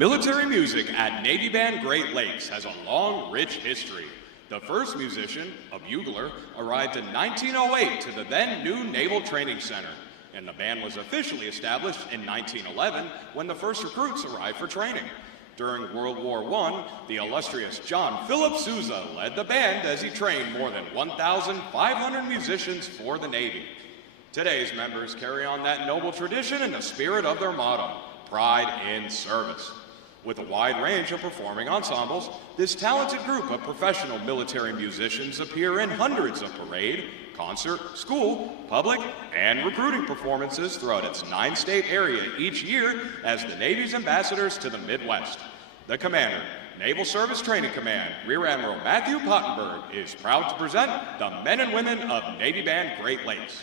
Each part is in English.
Military music at Navy Band Great Lakes has a long, rich history. The first musician, a bugler, arrived in 1908 to the then new Naval Training Center, and the band was officially established in 1911 when the first recruits arrived for training. During World War I, the illustrious John Philip Sousa led the band as he trained more than 1,500 musicians for the Navy. Today's members carry on that noble tradition in the spirit of their motto, pride in service. With a wide range of performing ensembles, this talented group of professional military musicians appear in hundreds of parade, concert, school, public, and recruiting performances throughout its 9-state area each year as the Navy's ambassadors to the Midwest. The Commander, Naval Service Training Command, Rear Admiral Matthew Pottenberg, is proud to present the men and women of Navy Band Great Lakes.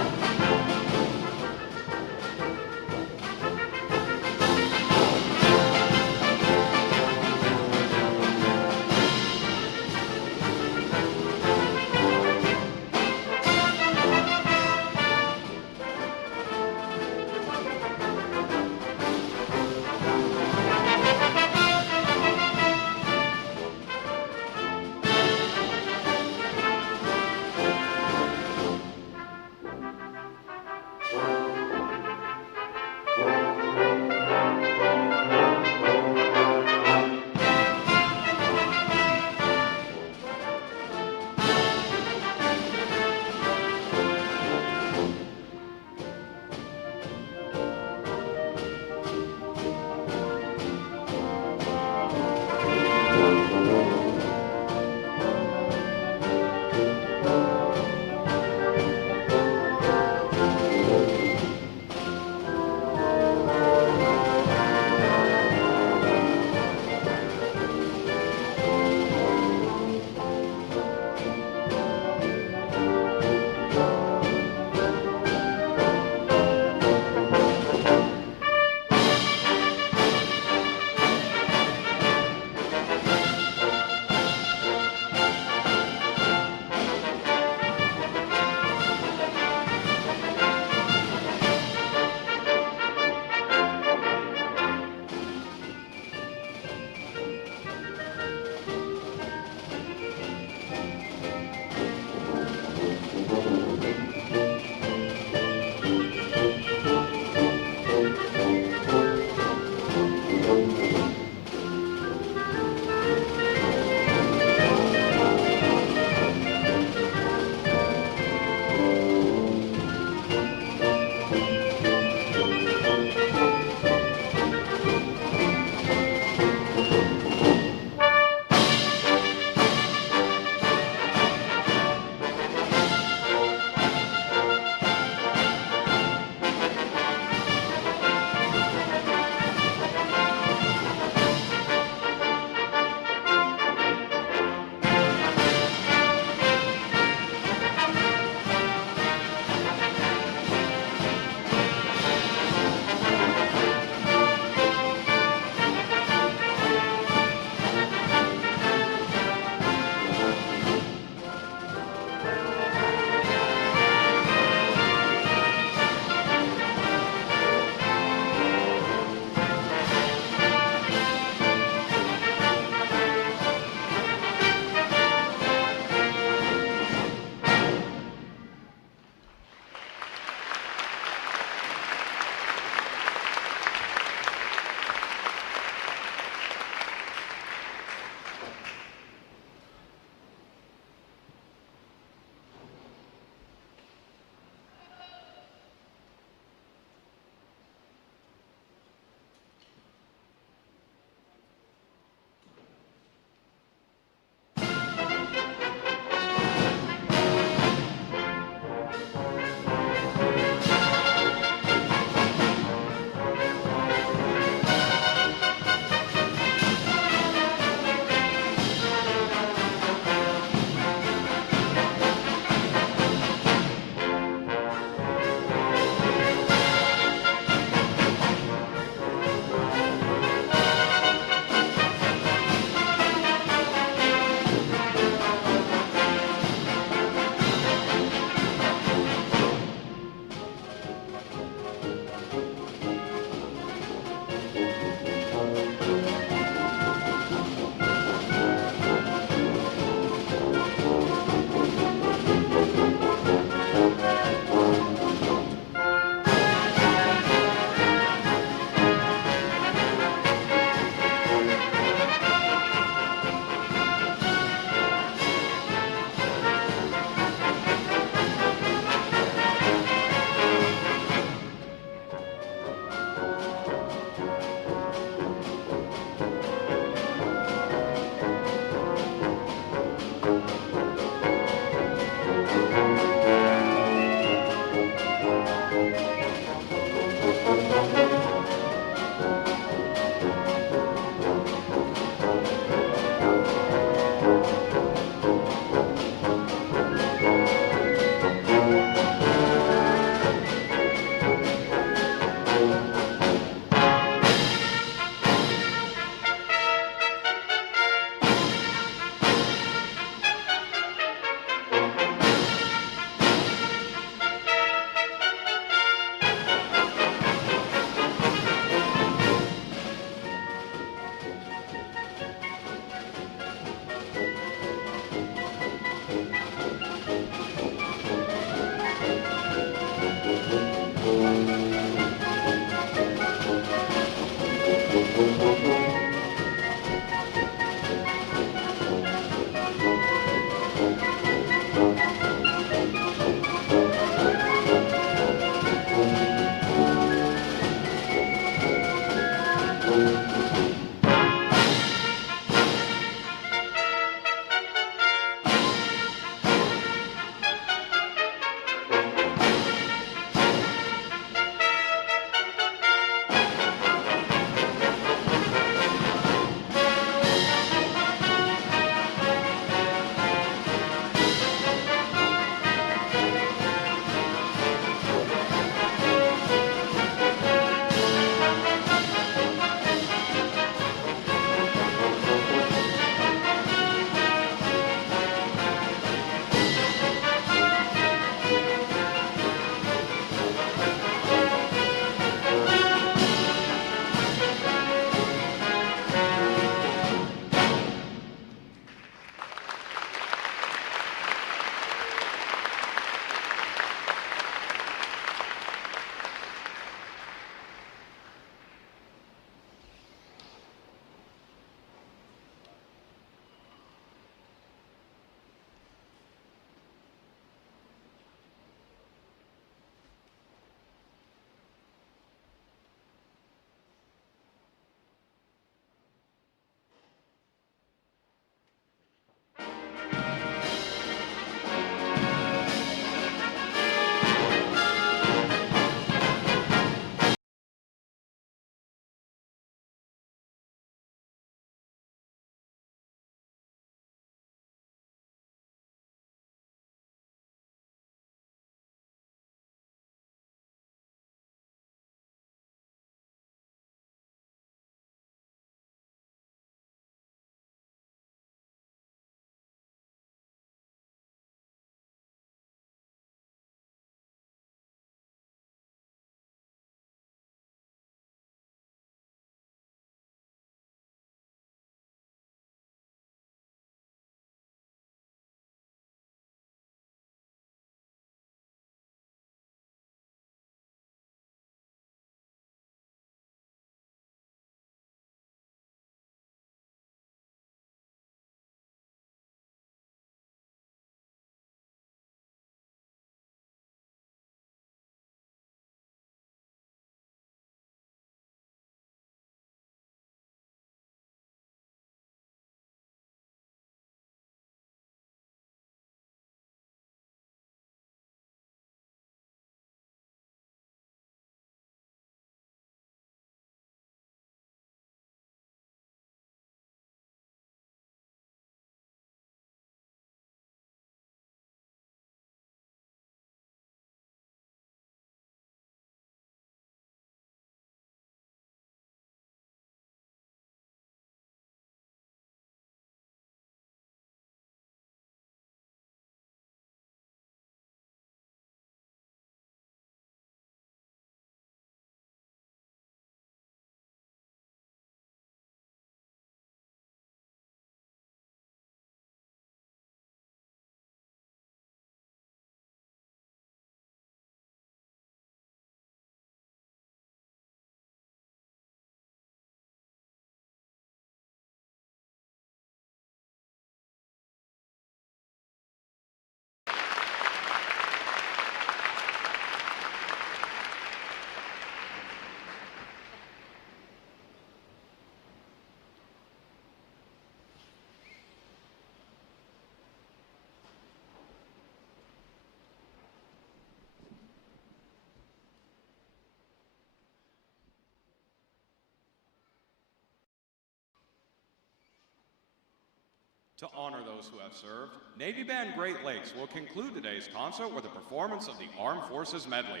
To honor those who have served, Navy Band Great Lakes will conclude today's concert with a performance of the Armed Forces Medley.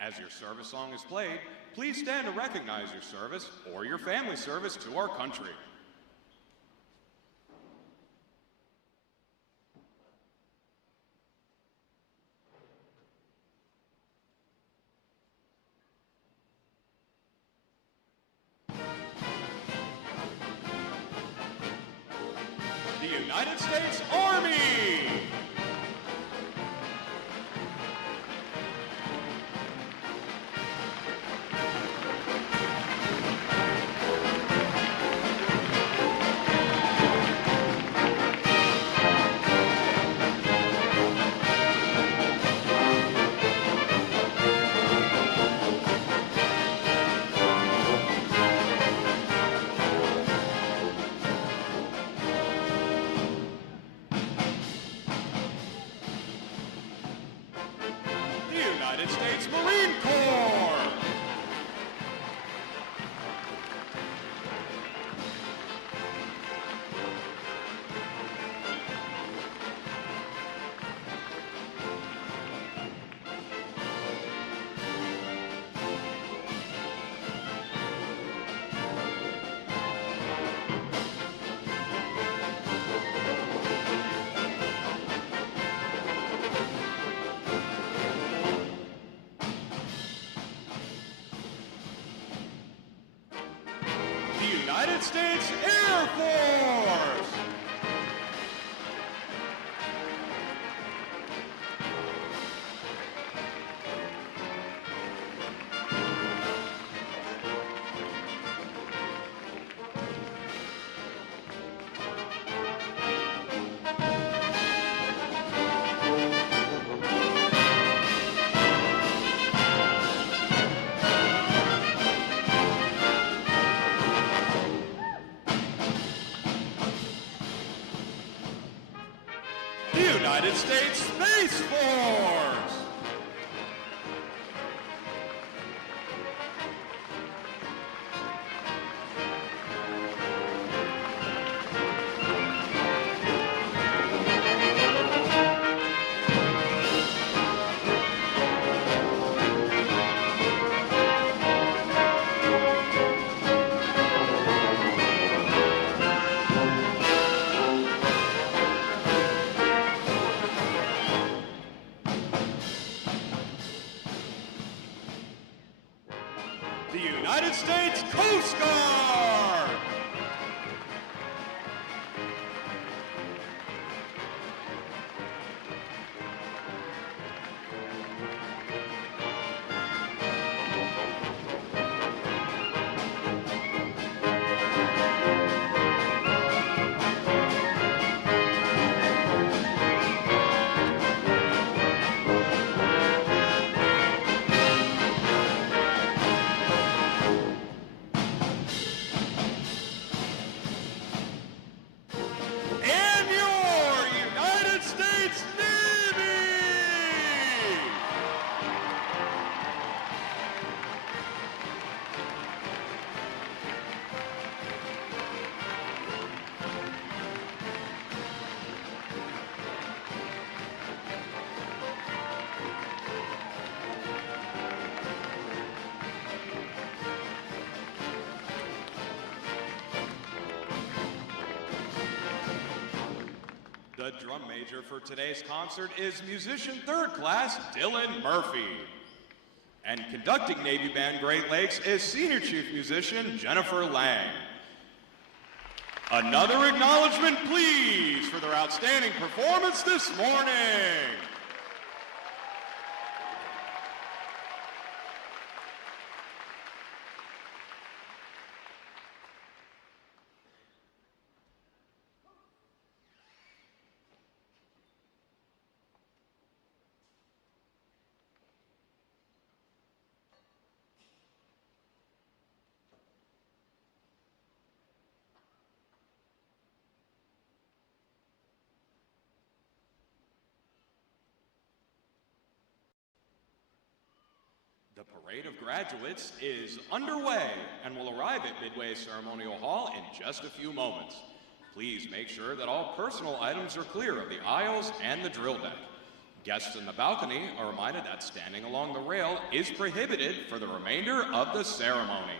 As your service song is played, please stand to recognize your service or your family service to our country. The United States Army! United States Marine Corps! United States Air Force! United States Space Force! The United States Coast Guard! The drum major for today's concert is musician third class Dylan Murphy. And conducting Navy Band Great Lakes is senior chief musician Jennifer Lang. Another acknowledgement, please, for their outstanding performance this morning. The parade of graduates is underway and will arrive at Midway Ceremonial Hall in just a few moments. Please make sure that all personal items are clear of the aisles and the drill deck. Guests in the balcony are reminded that standing along the rail is prohibited for the remainder of the ceremony.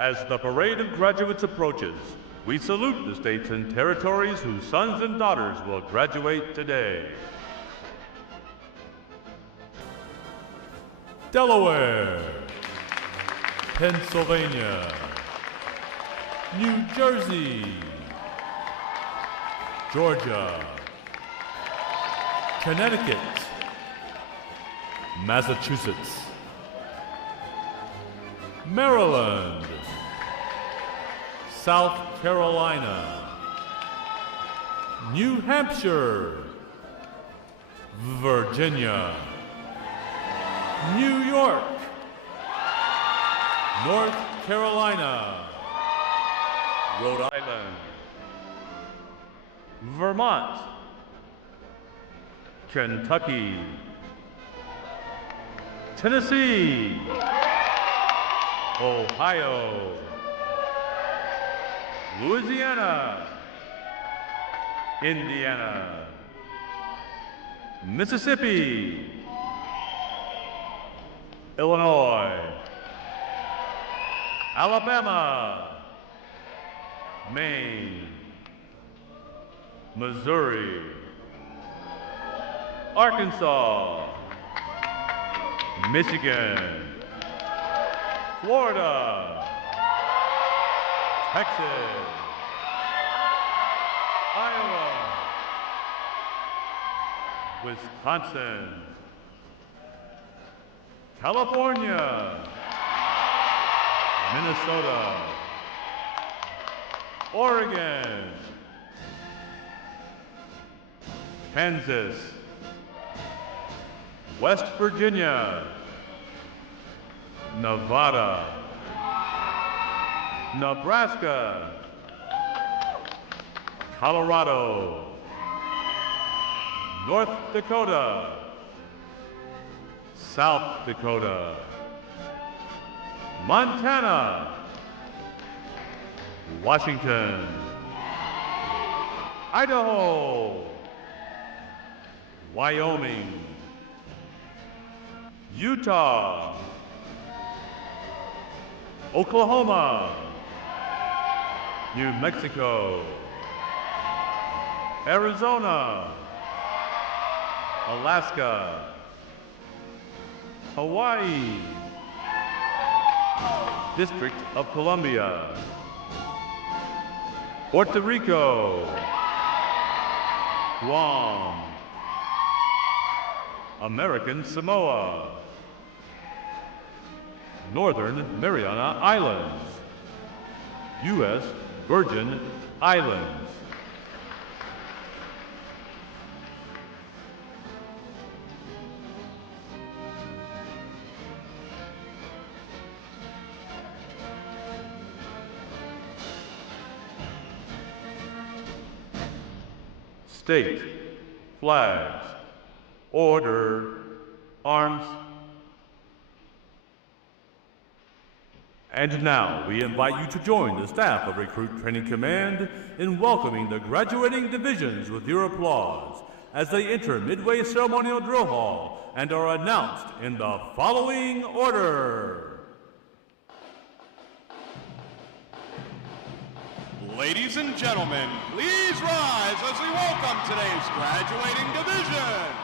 As the parade of graduates approaches, we salute the states and territories whose sons and daughters will graduate today. Delaware, Pennsylvania, New Jersey, Georgia, Connecticut, Massachusetts, Maryland, South Carolina, New Hampshire, Virginia, New York, North Carolina, Rhode Island, Vermont, Kentucky, Tennessee, Ohio, Louisiana, Indiana, Mississippi, Illinois, Alabama, Maine, Missouri, Arkansas, Michigan, Florida, Texas, Iowa, Wisconsin, California, Minnesota, Oregon, Kansas, West Virginia, Nevada, Nebraska, Colorado, North Dakota, South Dakota, Montana, Washington, Idaho, Wyoming, Utah, Oklahoma, New Mexico, Arizona, Alaska, Hawaii, District of Columbia, Puerto Rico, Guam, American Samoa, Northern Mariana Islands, U.S. Virgin Islands. State, flags, order, arms. And now we invite you to join the staff of Recruit Training Command in welcoming the graduating divisions with your applause as they enter Midway Ceremonial Drill Hall and are announced in the following order. Ladies and gentlemen, please rise as we welcome today's graduating divisions.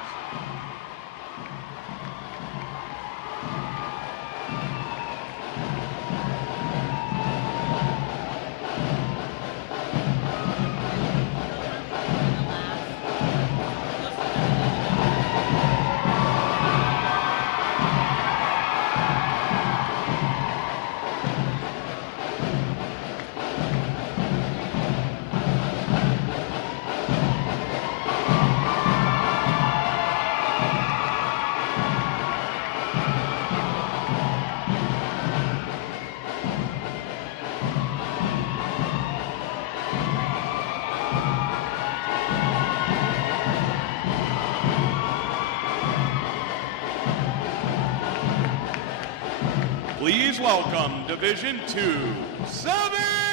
Please welcome Division 271.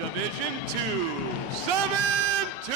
Division 2, 7-2.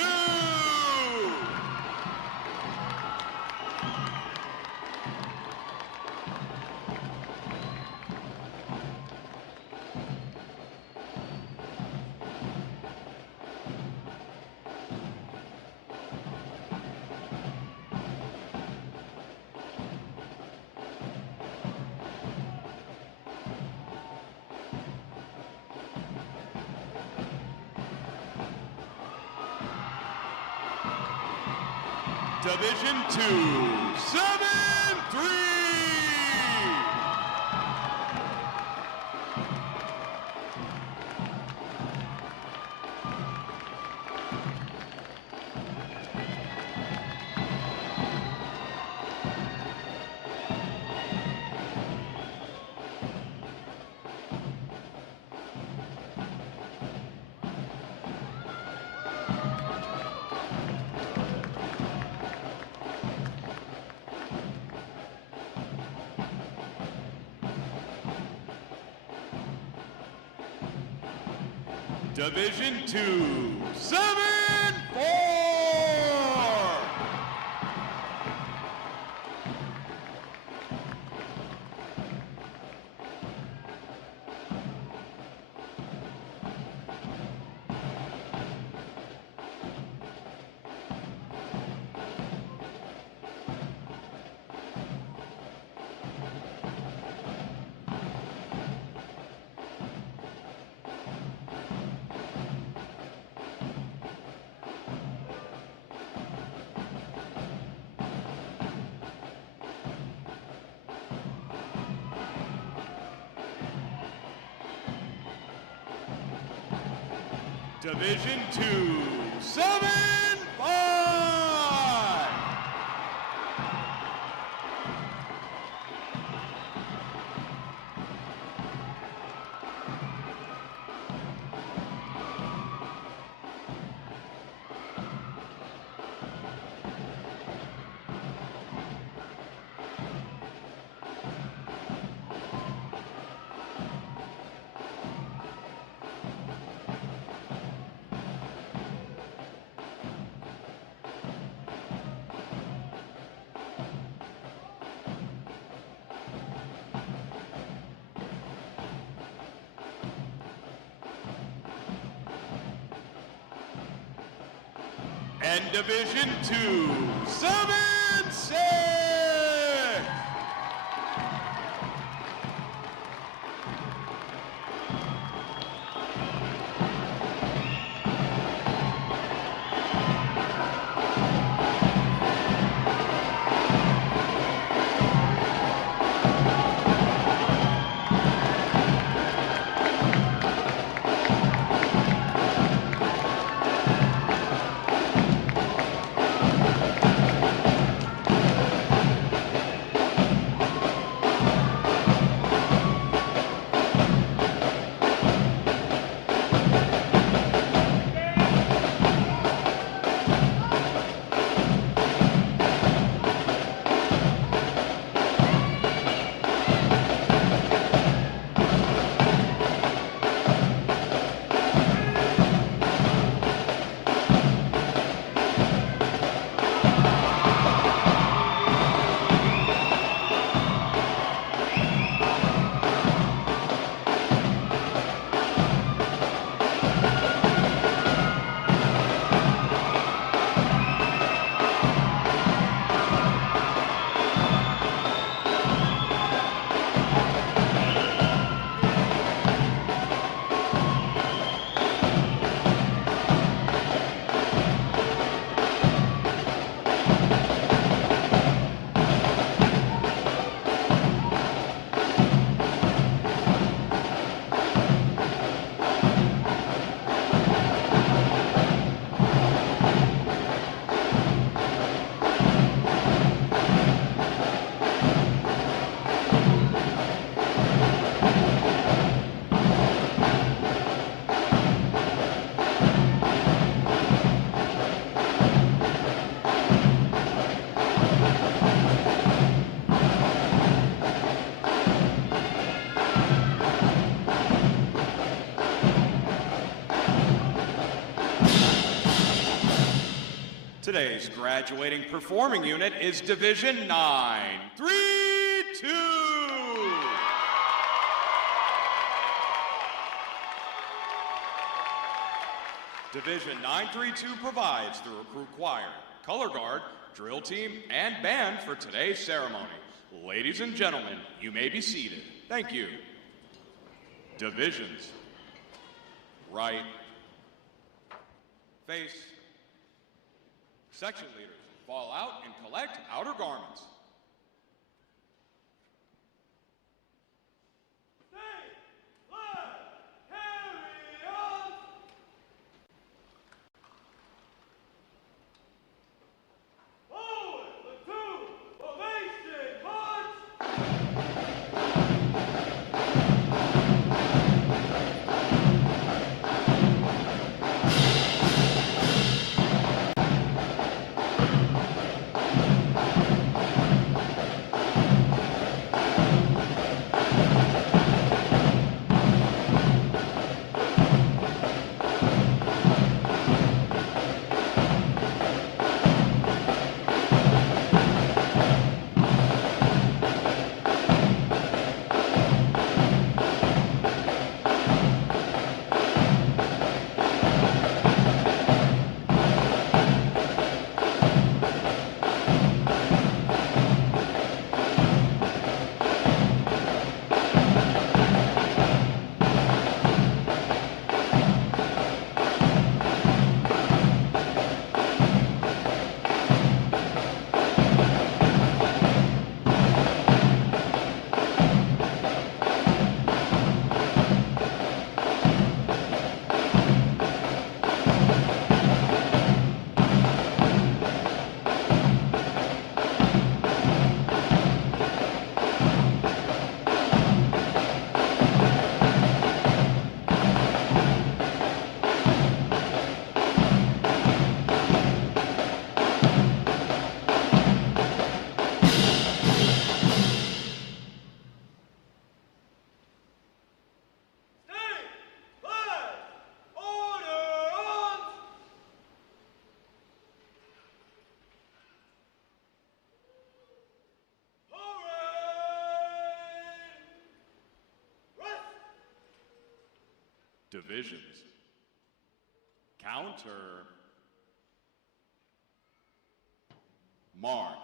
Division 2, 7-3. Division 2, 7-4. Division 2, 7-5. And Division 2, 7-6. Today's graduating performing unit is Division 932. Division 932 provides the recruit choir, color guard, drill team, and band for today's ceremony. Ladies and gentlemen, you may be seated. Thank you. Divisions. Right. Face. Section leaders, fall out and collect outer garments. Divisions. Counter. March.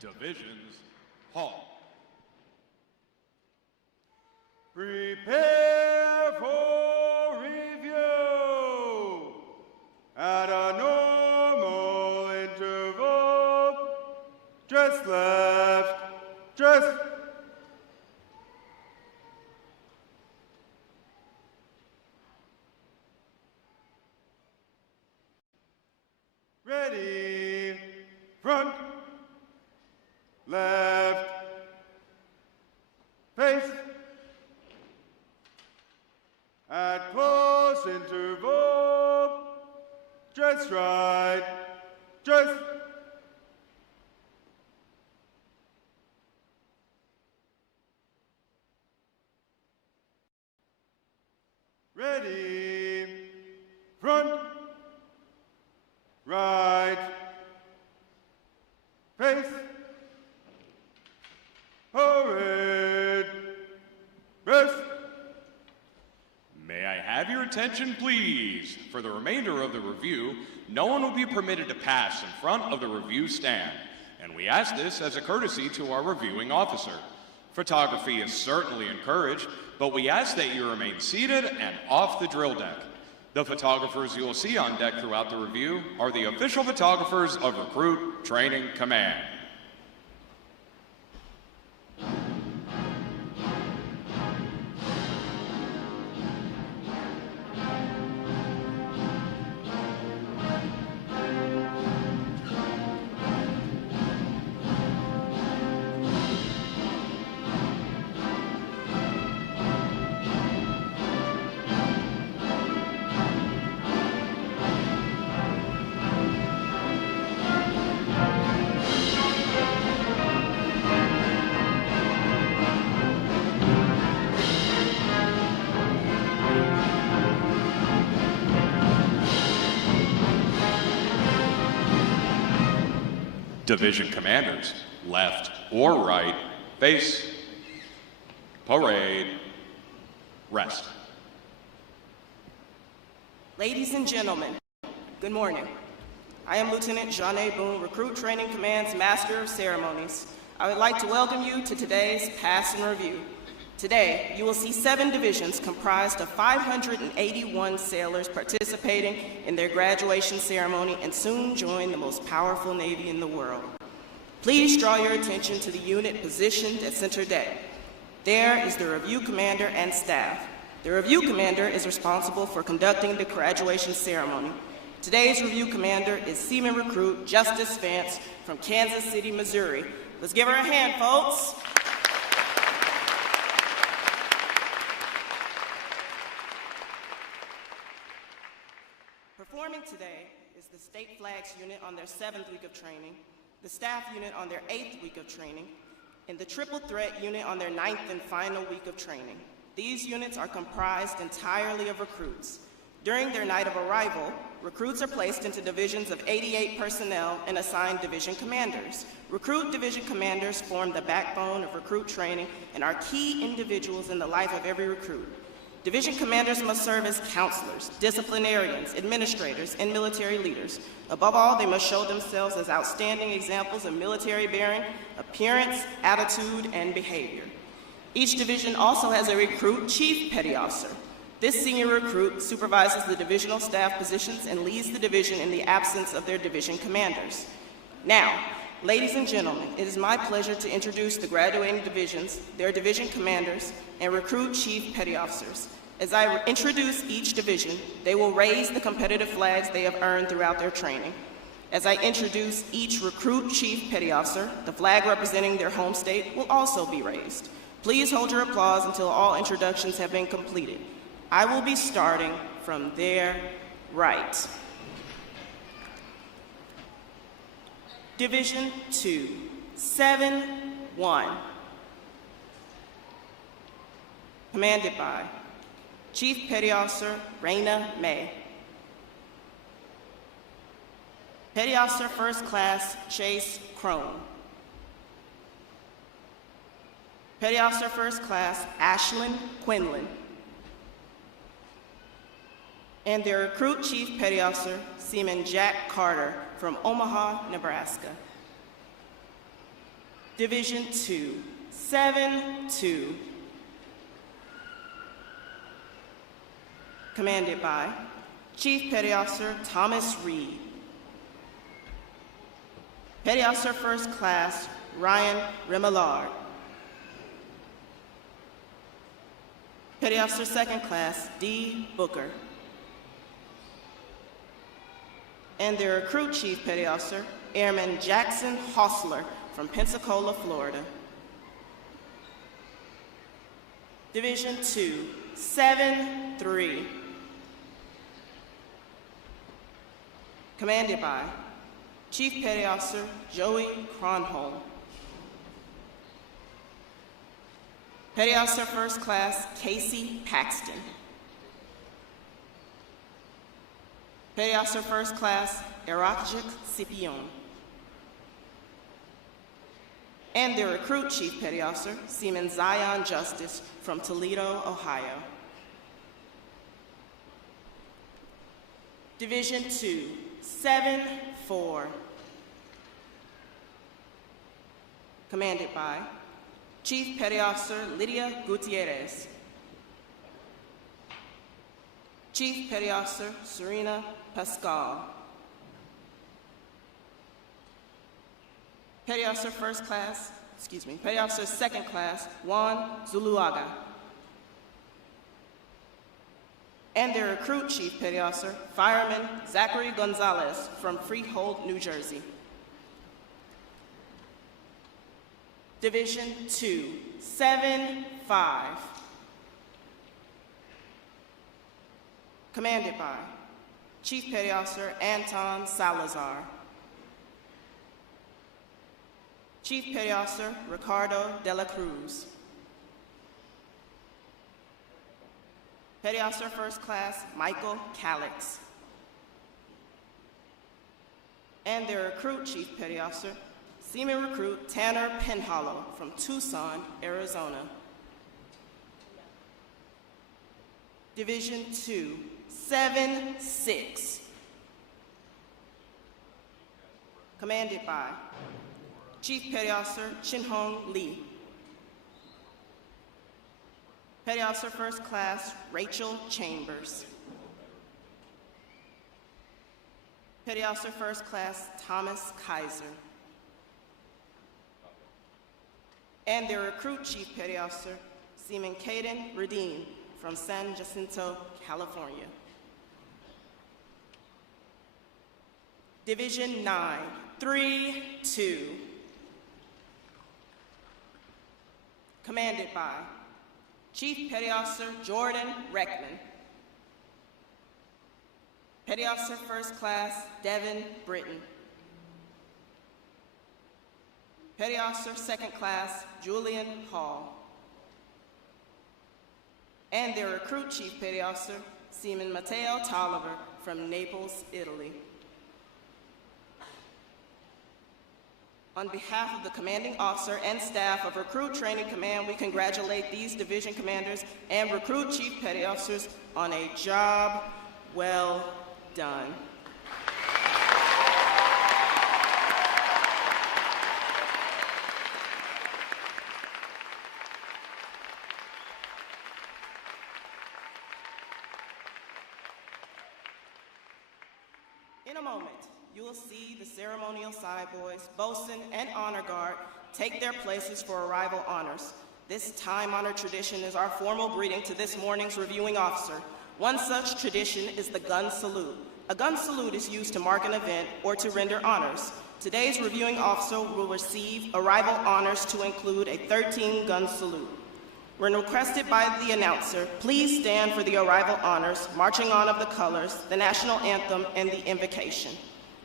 Divisions, halt. Prepare for review. At a normal interval, just left, just. Ready, front. Left, face, at close interval, just right, just, ready, front, right, face, forward, rest. May I have your attention, please? For the remainder of the review, no one will be permitted to pass in front of the review stand, and we ask this as a courtesy to our reviewing officer. Photography is certainly encouraged, but we ask that you remain seated and off the drill deck. The photographers you will see on deck throughout the review are the official photographers of Recruit Training Command. Division commanders, left or right, face, parade, rest. Ladies and gentlemen, good morning. I am Lieutenant Jeanne Boone, Recruit Training Command's Master of Ceremonies. I would like to welcome you to today's Pass and Review. Today, you will see 7 divisions comprised of 581 sailors participating in their graduation ceremony and soon join the most powerful Navy in the world. Please draw your attention to the unit positioned at center deck. There is the Review Commander and staff. The Review Commander is responsible for conducting the graduation ceremony. Today's Review Commander is Seaman Recruit Justice Vance from Kansas City, Missouri. Let's give her a hand, folks. Performing today is the State Flags Unit on their 7th week of training, the Staff Unit on their 8th week of training, and the Triple Threat Unit on their 9th and final week of training. These units are comprised entirely of recruits. During their night of arrival, recruits are placed into divisions of 88 personnel and assigned division commanders. Recruit division commanders form the backbone of recruit training and are key individuals in the life of every recruit. Division commanders must serve as counselors, disciplinarians, administrators, and military leaders. Above all, they must show themselves as outstanding examples of military bearing, appearance, attitude, and behavior. Each division also has a recruit chief petty officer. This senior recruit supervises the divisional staff positions and leads the division in the absence of their division commanders. Now, ladies and gentlemen, it is my pleasure to introduce the graduating divisions, their division commanders, and recruit chief petty officers. As I introduce each division, they will raise the competitive flags they have earned throughout their training. As I introduce each recruit chief petty officer, the flag representing their home state will also be raised. Please hold your applause until all introductions have been completed. I will be starting from their right. Division 2, 7-1. Commanded by Chief Petty Officer Raina May. Petty Officer First Class Chase Crone. Petty Officer First Class Ashlyn Quinlan. And their Recruit Chief Petty Officer, Seaman Jack Carter from Omaha, Nebraska. Division 2, 7-2. Commanded by Chief Petty Officer Thomas Reed. Petty Officer First Class Ryan Remillard. Petty Officer Second Class D. Booker. And their Recruit Chief Petty Officer, Airman Jackson Hostler from Pensacola, Florida. Division 2, 7-3. Commanded by Chief Petty Officer Joey Cronholm. Petty Officer First Class Casey Paxton. Petty Officer First Class Erakjik Scipion. And their Recruit Chief Petty Officer, Seaman Zion Justice from Toledo, Ohio. Division 2, 7-4. Commanded by Chief Petty Officer Lydia Gutierrez. Chief Petty Officer Serena Pascal. Petty Officer Petty Officer Second Class Juan Zuluaga. And their Recruit Chief Petty Officer, Fireman Zachary Gonzalez from Freehold, New Jersey. Division 2, 7-5. Commanded by Chief Petty Officer Anton Salazar. Chief Petty Officer Ricardo de la Cruz. Petty Officer First Class Michael Calix. And their Recruit Chief Petty Officer Seaman recruit Tanner Penhollow from Tucson, Arizona. Division 2, 7-6. Commanded by Chief Petty Officer Chin-Hong Lee. Petty Officer First Class Rachel Chambers. Petty Officer First Class Thomas Kaiser. And their recruit Chief Petty Officer Seaman Caden Radine from San Jacinto, California. Division 9, 3-2. Commanded by Chief Petty Officer Jordan Reckman. Petty Officer First Class Devin Britton. Petty Officer Second Class Julian Hall. And their recruit Chief Petty Officer Seaman Matteo Tolliver from Naples, Italy. On behalf of the commanding officer and staff of Recruit Training Command, we congratulate these division commanders and recruit chief petty officers on a job well done. In a moment, you will see the ceremonial side boys, bosun, and honor guard take their places for arrival honors. This time-honored tradition is our formal greeting to this morning's reviewing officer. One such tradition is the gun salute. A gun salute is used to mark an event or to render honors. Today's reviewing officer will receive arrival honors to include a 13-gun salute. When requested by the announcer, please stand for the arrival honors, marching on of the colors, the national anthem, and the invocation.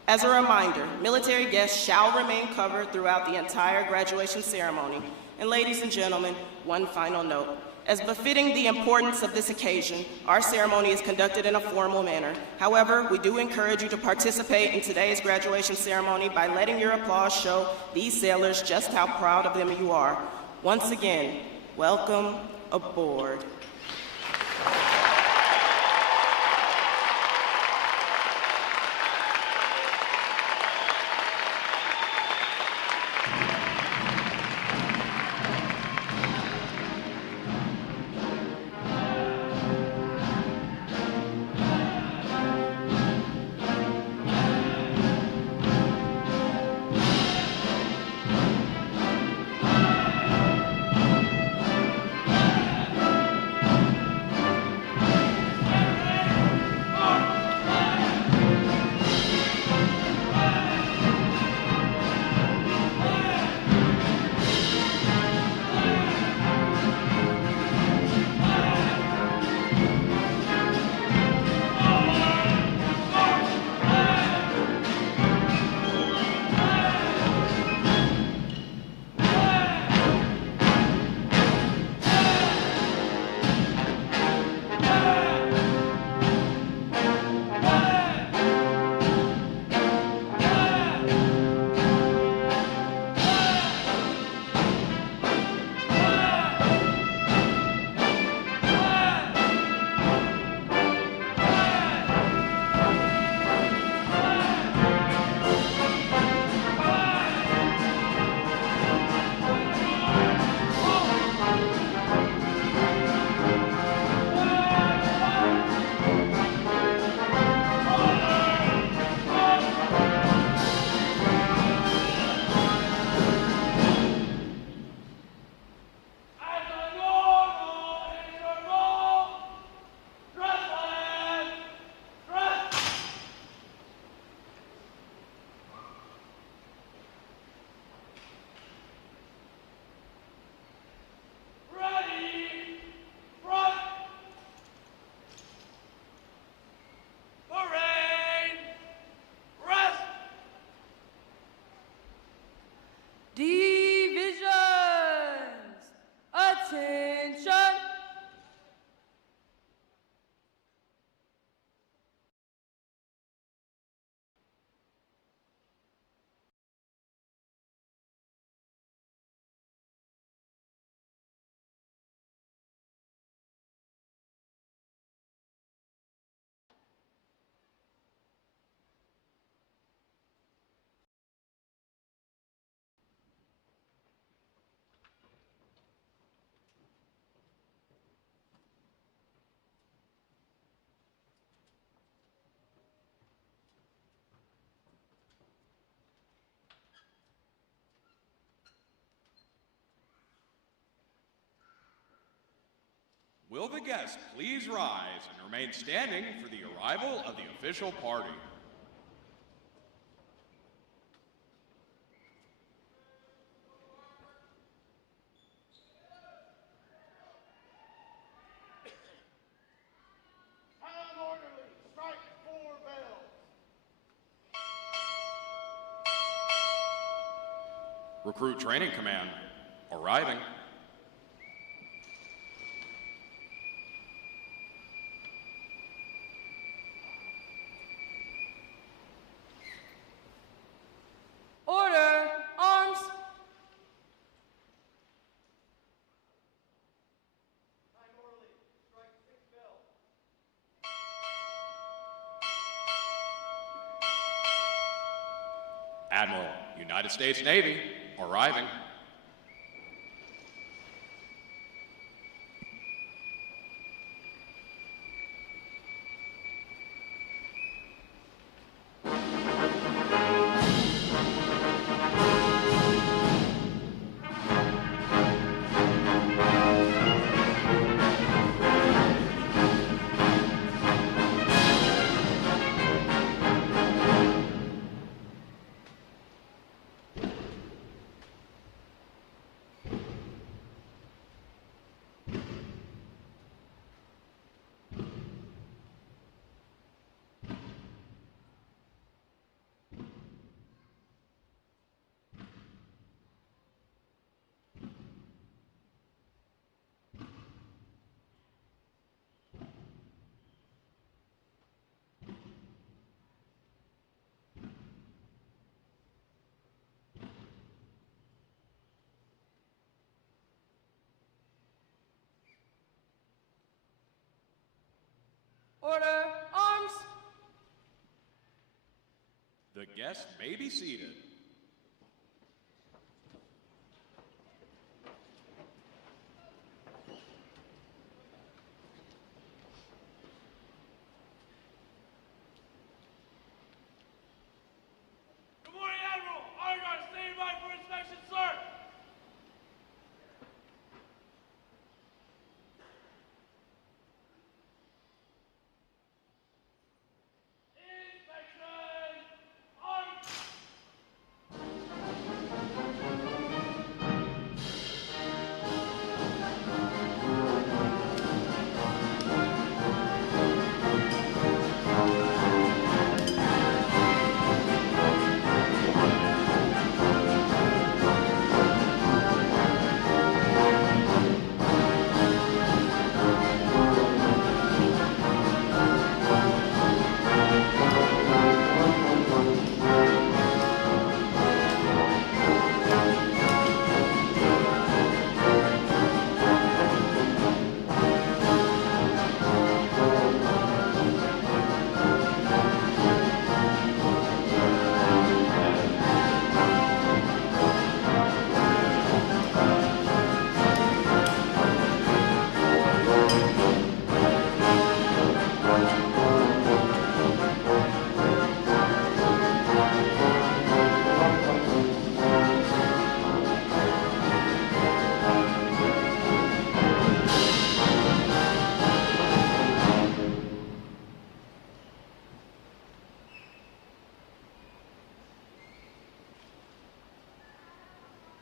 As a reminder, military guests shall remain covered throughout the entire graduation ceremony. And ladies and gentlemen, one final note. As befitting the importance of this occasion, our ceremony is conducted in a formal manner. However, we do encourage you to participate in today's graduation ceremony by letting your applause show these sailors just how proud of them you are. Once again, welcome aboard. Will the guests please rise and remain standing for the arrival of the official party? Time orderly, strike 4 bells. Recruit Training Command, arriving. Order! Arms! Time orderly, strike 6 bells. Admiral, United States Navy, arriving. Order! Arms! The guests may be seated. Good morning, Admiral. Honor guard standing by for inspection, sir. Inspection! On!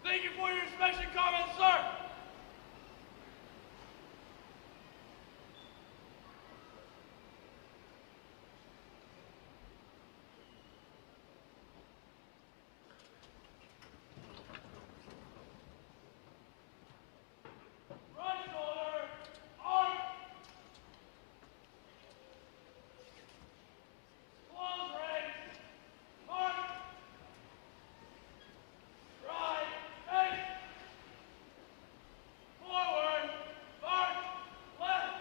Thank you for your inspection comments, sir. Right shoulder, arm. Close ranks. Mark. Right, face. Forward, mark. Left.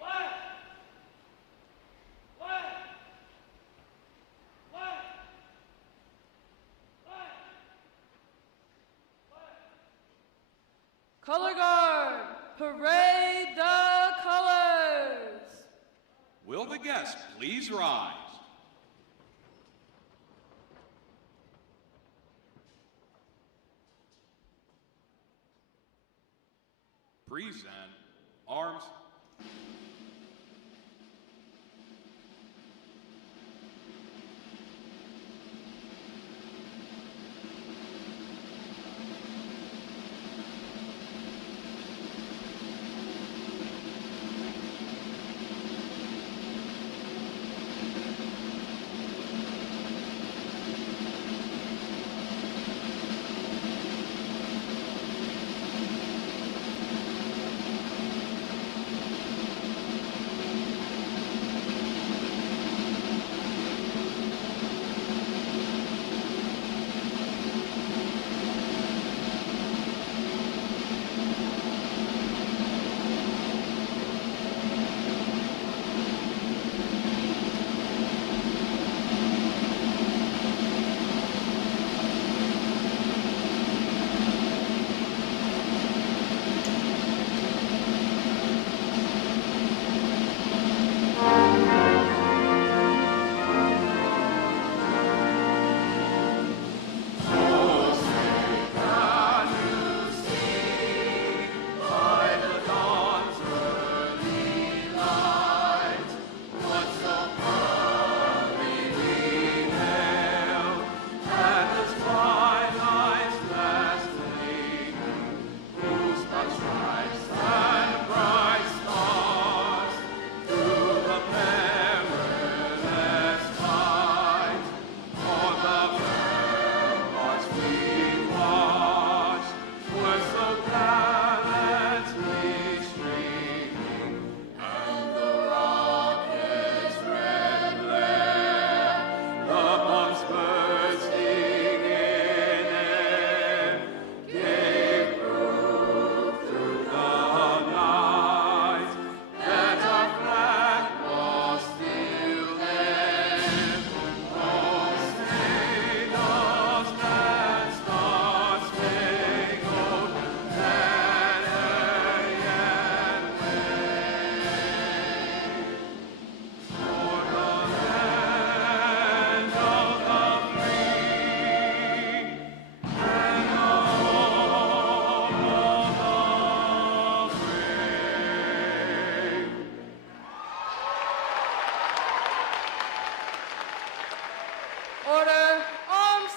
Left. Left. Left. Left. Color guard! Parade the colors! Will the guests please rise? Present arms. Order, arms.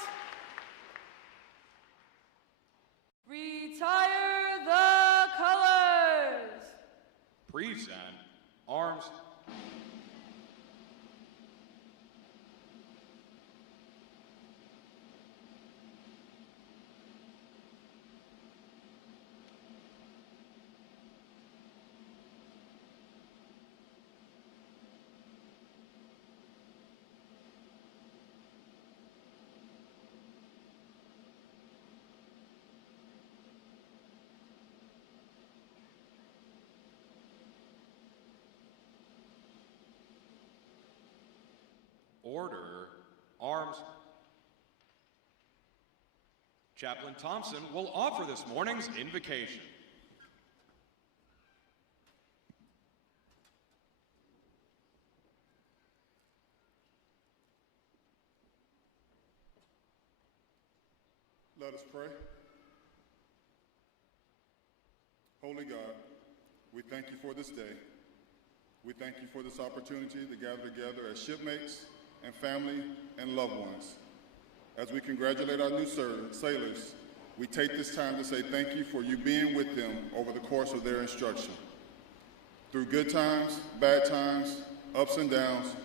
Retire the colors. Present arms. Order, arms. Chaplain Thompson will offer this morning's invocation. Let us pray. Holy God, we thank you for this day. We thank you for this opportunity to gather together as shipmates and family and loved ones. As we congratulate our new sailors, we take this time to say thank you for you being with them over the course of their instruction. Through good times, bad times, ups and downs,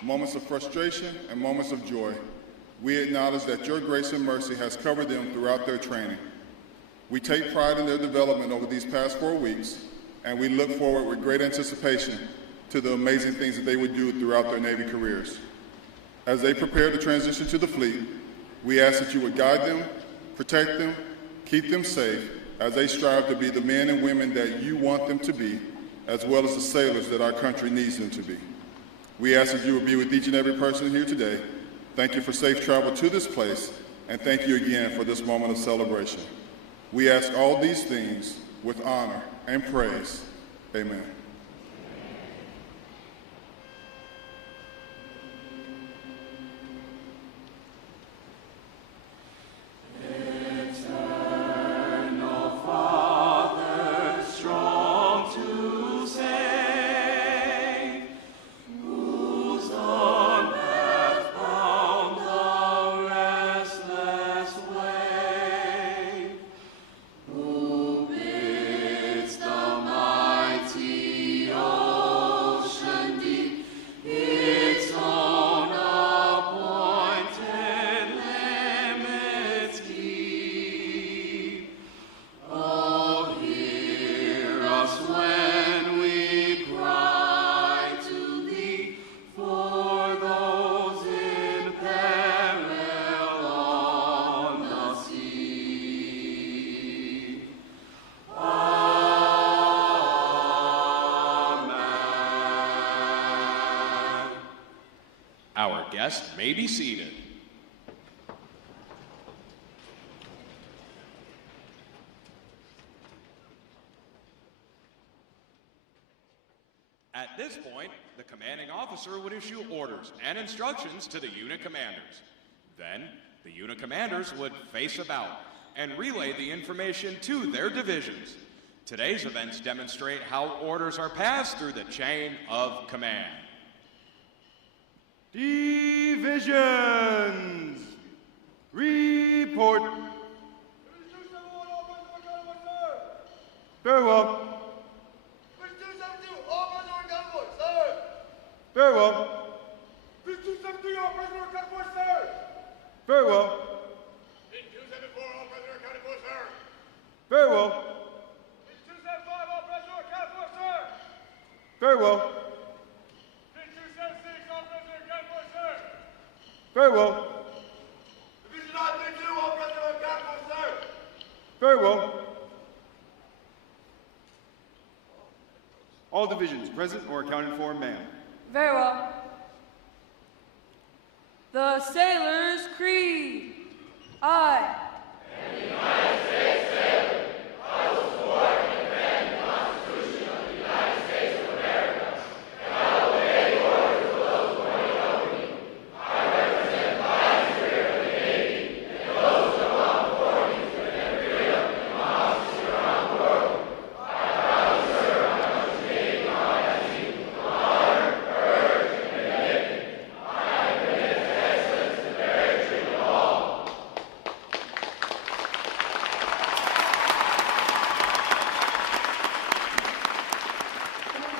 moments of frustration and moments of joy, we acknowledge that your grace and mercy has covered them throughout their training. We take pride in their development over these past 4 weeks, and we look forward with great anticipation to the amazing things that they would do throughout their Navy careers. As they prepare to transition to the fleet, we ask that you would guide them, protect them, keep them safe as they strive to be the men and women that you want them to be, as well as the sailors that our country needs them to be. We ask that you would be with each and every person here today. Thank you for safe travel to this place, and thank you again for this moment of celebration. We ask all these things with honor and praise. Amen. Eternal Father, strong guests may be seated. At this point, the commanding officer would issue orders and instructions to the unit commanders. Then, the unit commanders would face about and relay the information to their divisions. Today's events demonstrate how orders are passed through the chain of command. Divisions! Report! Very well. Very well. Very well. Very well. Very well. Very well. Very well. All divisions present or accounted for, ma'am. Very well. The Sailor's Creed. I.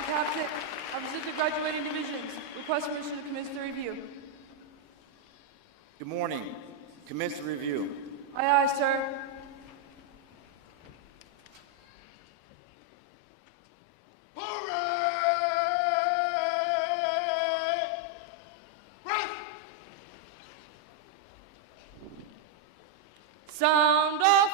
Captain, I visit the graduating divisions. Request permission to commence the review. Good morning. Commence the review. Aye, aye, sir. Sound off.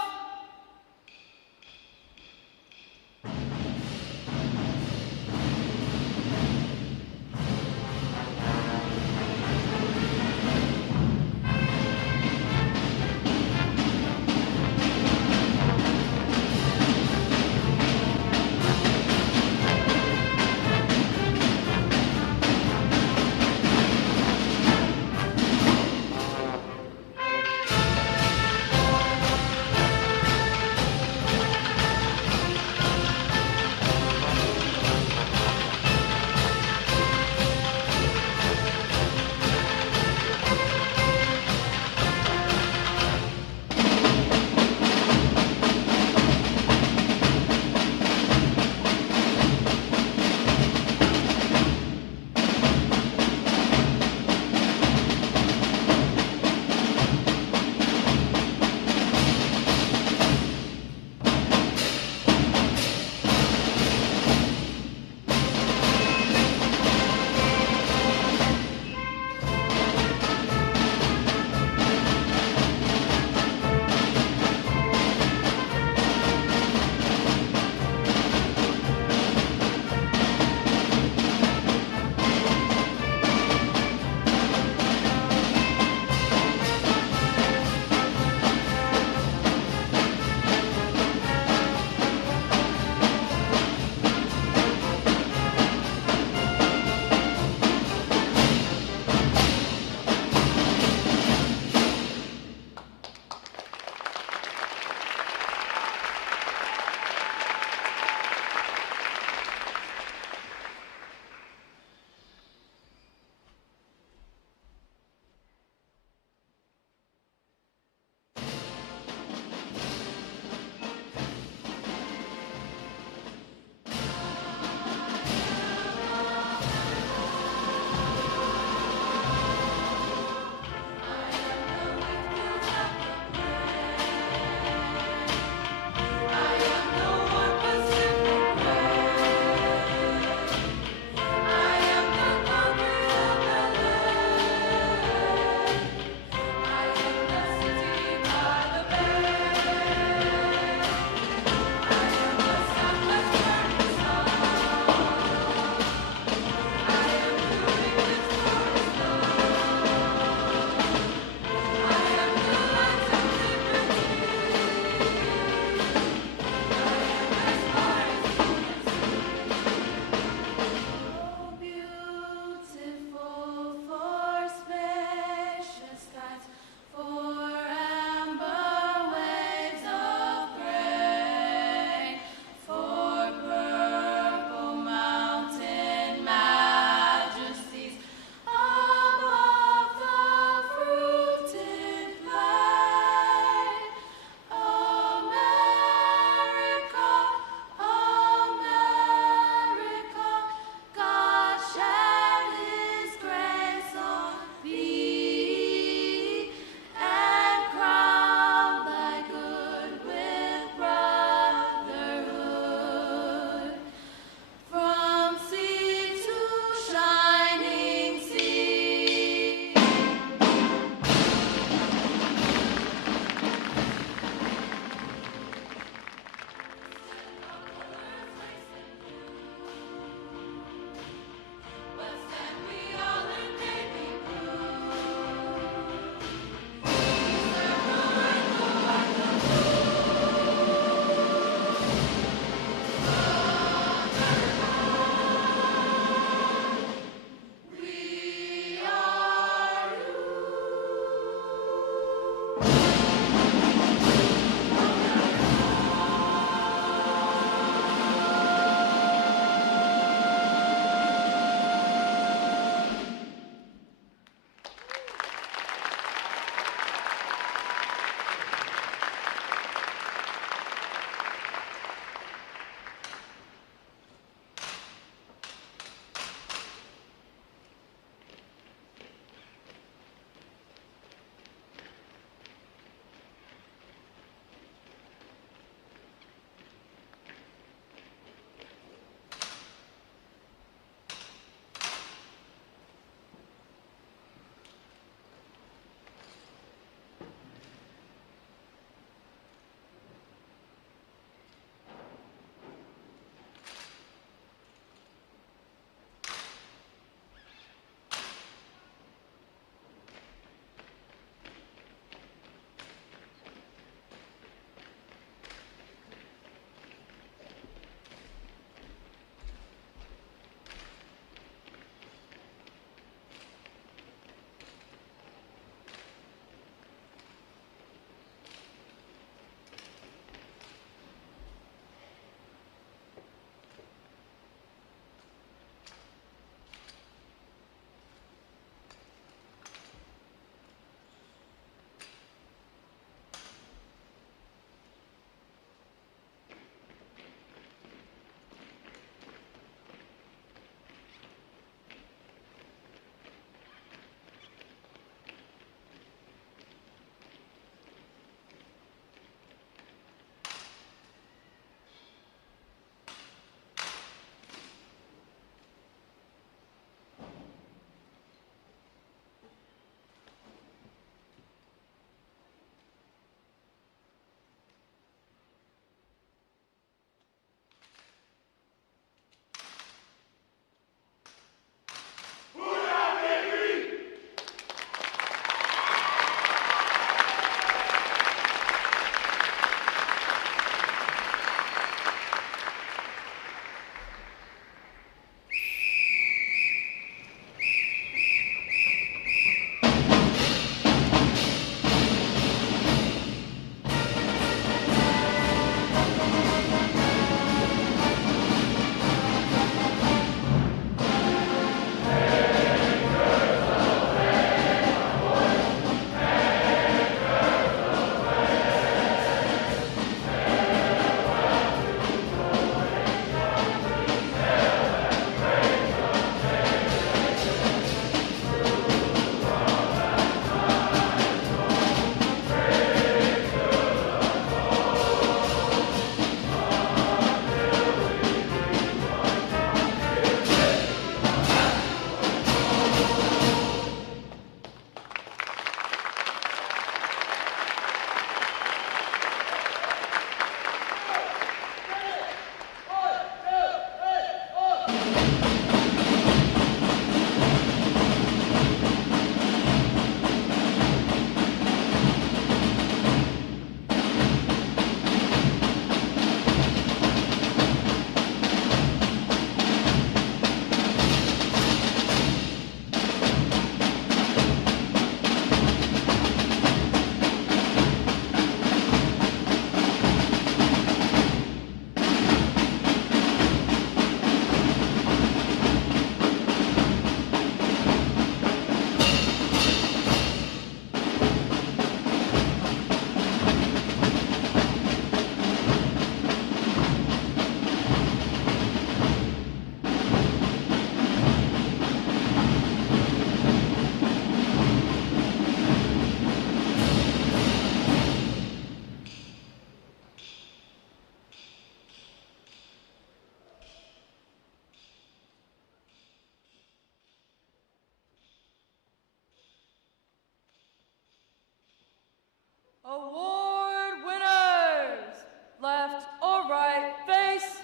Award winners! Left or right, face.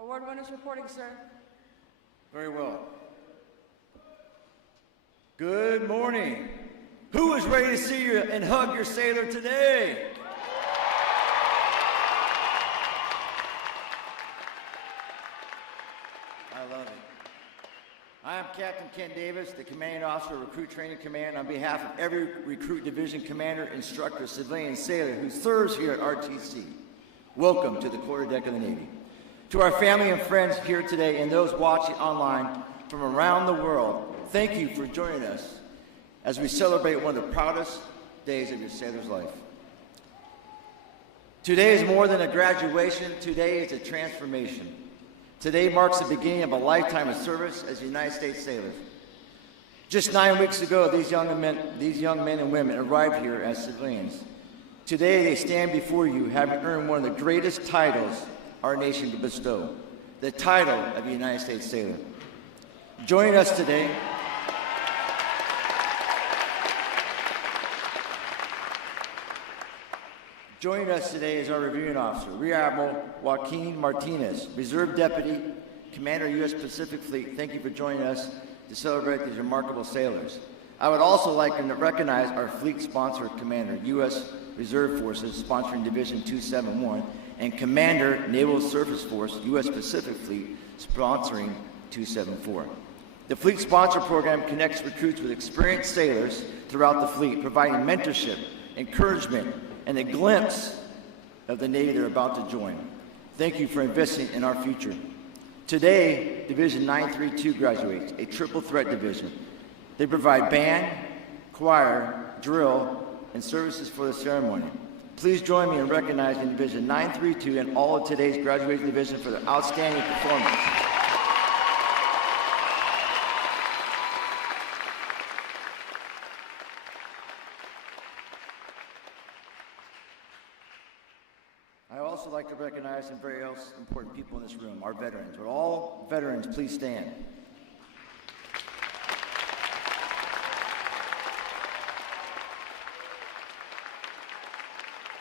Award winners reporting, sir. Very well. Good morning. Who is ready to see you and hug your sailor today? I love it. I am Captain Ken Davis, the Commanding Officer of Recruit Training Command, on behalf of every Recruit Division Commander, Instructor, Civilian, Sailor who serves here at RTC. Welcome to the quarterdeck of the Navy. To our family and friends here today and those watching online from around the world, thank you for joining us as we celebrate one of the proudest days of your sailor's life. Today is more than a graduation, today is a transformation. Today marks the beginning of a lifetime of service as United States sailors. Just 9 weeks ago, these young men and women arrived here as civilians. Today, they stand before you having earned one of the greatest titles our nation could bestow, the title of United States sailor. Joining us today is our reviewing officer, Rear Admiral Joaquin Martinez, Reserve Deputy, Commander, U.S. Pacific Fleet. Thank you for joining us to celebrate these remarkable sailors. I would also like to recognize our fleet sponsor commander, U.S. Reserve Forces, sponsoring Division 271, and Commander, Naval Surface Force, U.S. Pacific Fleet, sponsoring 274. The Fleet Sponsor Program connects recruits with experienced sailors throughout the fleet, providing mentorship, encouragement, and a glimpse of the Navy they're about to join. Thank you for investing in our future. Today, Division 932 graduates, a triple threat division. They provide band, choir, drill, and services for the ceremony. Please join me in recognizing Division 932 and all of today's graduating division for their outstanding performance. I also like to recognize some very important people in this room, our veterans. Would all veterans please stand?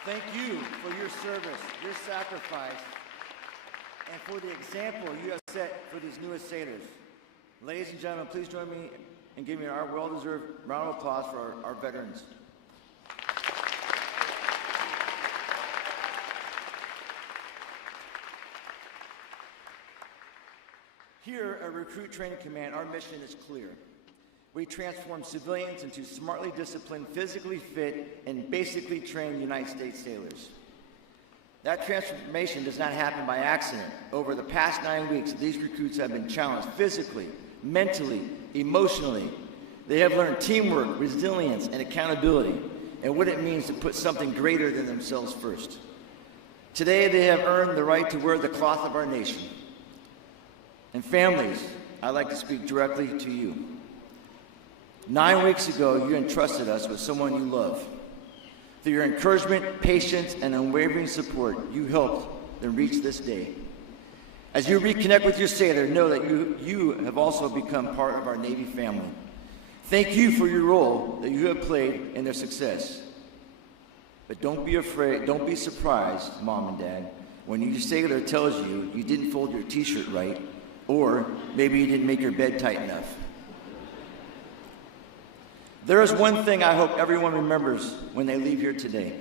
Thank you for your service, your sacrifice, and for the example you have set for these newest sailors. Ladies and gentlemen, please join me in giving our well-deserved round of applause for our veterans. Here at Recruit Training Command, our mission is clear. We transform civilians into smartly disciplined, physically fit, and basically trained United States sailors. That transformation does not happen by accident. Over the past 9 weeks, these recruits have been challenged physically, mentally, emotionally. They have learned teamwork, resilience, and accountability, and what it means to put something greater than themselves first. Today, they have earned the right to wear the cloth of our nation. And families, I'd like to speak directly to you. 9 weeks ago, you entrusted us with someone you love. Through your encouragement, patience, and unwavering support, you helped them reach this day. As you reconnect with your sailor, know that you have also become part of our Navy family. Thank you for your role that you have played in their success. But don't be afraid, don't be surprised, Mom and Dad, when your sailor tells you you didn't fold your t-shirt right, or maybe you didn't make your bed tight enough. There is one thing I hope everyone remembers when they leave here today.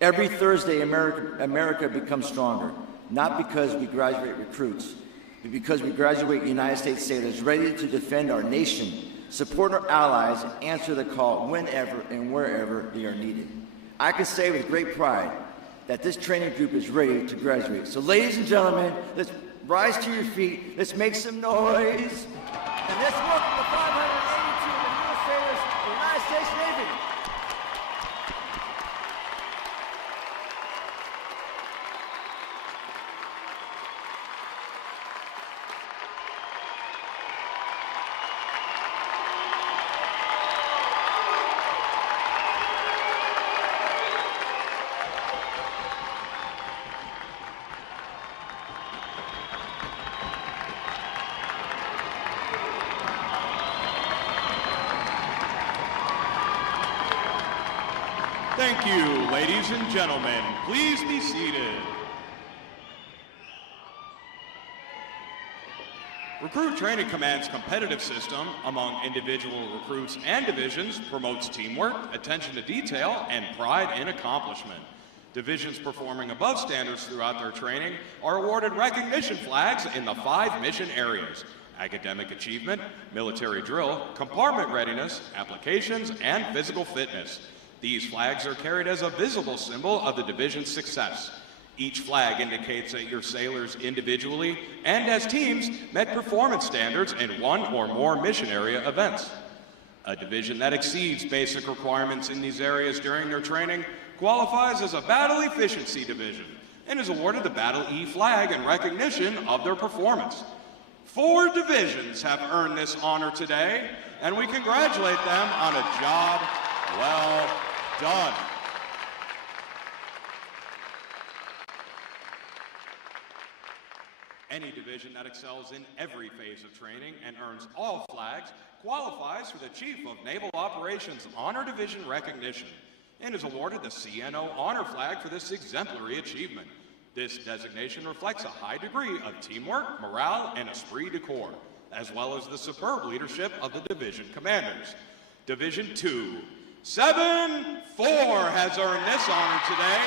Every Thursday, America becomes stronger, not because we graduate recruits, but because we graduate United States sailors ready to defend our nation, support our allies, and answer the call whenever and wherever they are needed. I can say with great pride that this training group is ready to graduate. So ladies and gentlemen, let's rise to your feet, let's make some noise, and let's welcome the 582 of the newest sailors of the United States Navy. Thank you, ladies and gentlemen. Please be seated. Recruit Training Command's competitive system among individual recruits and divisions promotes teamwork, attention to detail, and pride in accomplishment. Divisions performing above standards throughout their training are awarded recognition flags in the 5 mission areas: academic achievement, military drill, compartment readiness, applications, and physical fitness. These flags are carried as a visible symbol of the division's success. Each flag indicates that your sailors individually and as teams met performance standards in one or more mission area events. A division that exceeds basic requirements in these areas during their training qualifies as a Battle Efficiency Division and is awarded the Battle E flag in recognition of their performance. 4 divisions have earned this honor today, and we congratulate them on a job well done. Any division that excels in every phase of training and earns all flags qualifies for the Chief of Naval Operations Honor Division recognition and is awarded the CNO Honor Flag for this exemplary achievement. This designation reflects a high degree of teamwork, morale, and esprit de corps, as well as the superb leadership of the division commanders. Division 2, 7-4 has earned this honor today,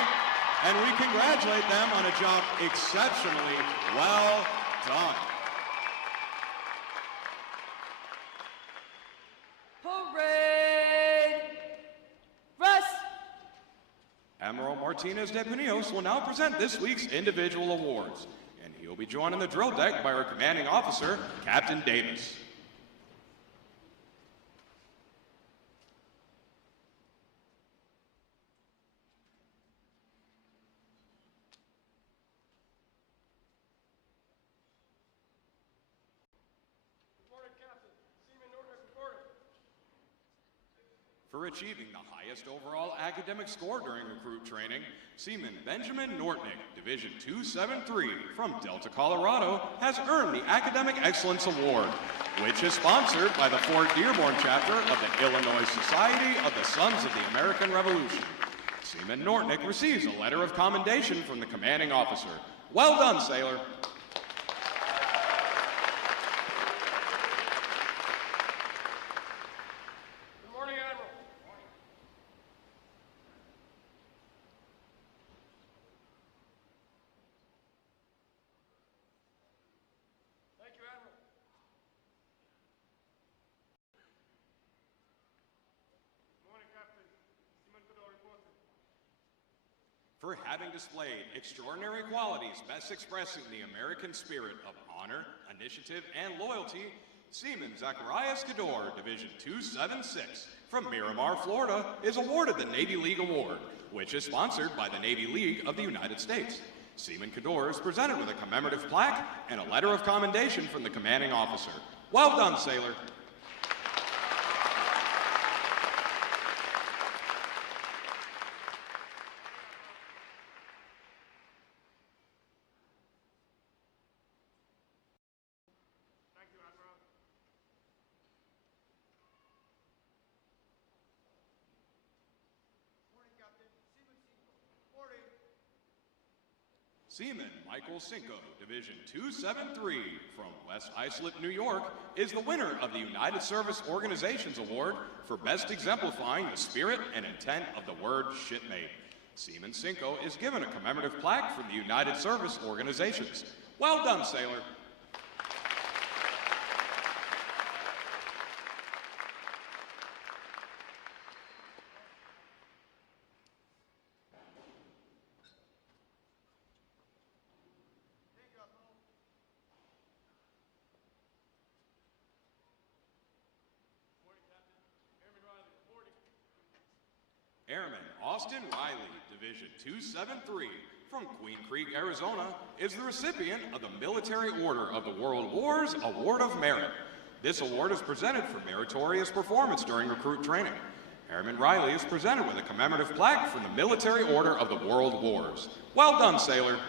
and we congratulate them on a job exceptionally well done. Parade! Rest! Admiral Martinez de Pinillos will now present this week's individual awards, and he'll be joined on the drill deck by our commanding officer, Captain Davis. For achieving the highest overall academic score during recruit training, Seaman Benjamin Nortnick, Division 273 from Delta, Colorado, has earned the Academic Excellence Award, which is sponsored by the Fort Dearborn chapter of the Illinois Society of the Sons of the American Revolution. Seaman Nortnick receives a letter of commendation from the commanding officer. Well done, sailor. For having displayed extraordinary qualities best expressing the American spirit of honor, initiative, and loyalty, Seaman Zacharias Cador, Division 276, from Miramar, Florida, is awarded the Navy League Award, which is sponsored by the Navy League of the United States. Seaman Cador is presented with a commemorative plaque and a letter of commendation from the commanding officer. Well done, sailor. Seaman Michael Cinco, Division 273 from West Islip, New York, is the winner of the United Service Organizations Award for best exemplifying the spirit and intent of the word shipmate. Seaman Cinco is given a commemorative plaque from the United Service Organizations. Well done, sailor. Airman Austin Riley, Division 273, from Queen Creek, Arizona, is the recipient of the Military Order of the World War's Award of Merit. This award is presented for meritorious performance during recruit training. Airman Riley is presented with a commemorative plaque from the Military Order of the World Wars. Well done, sailor.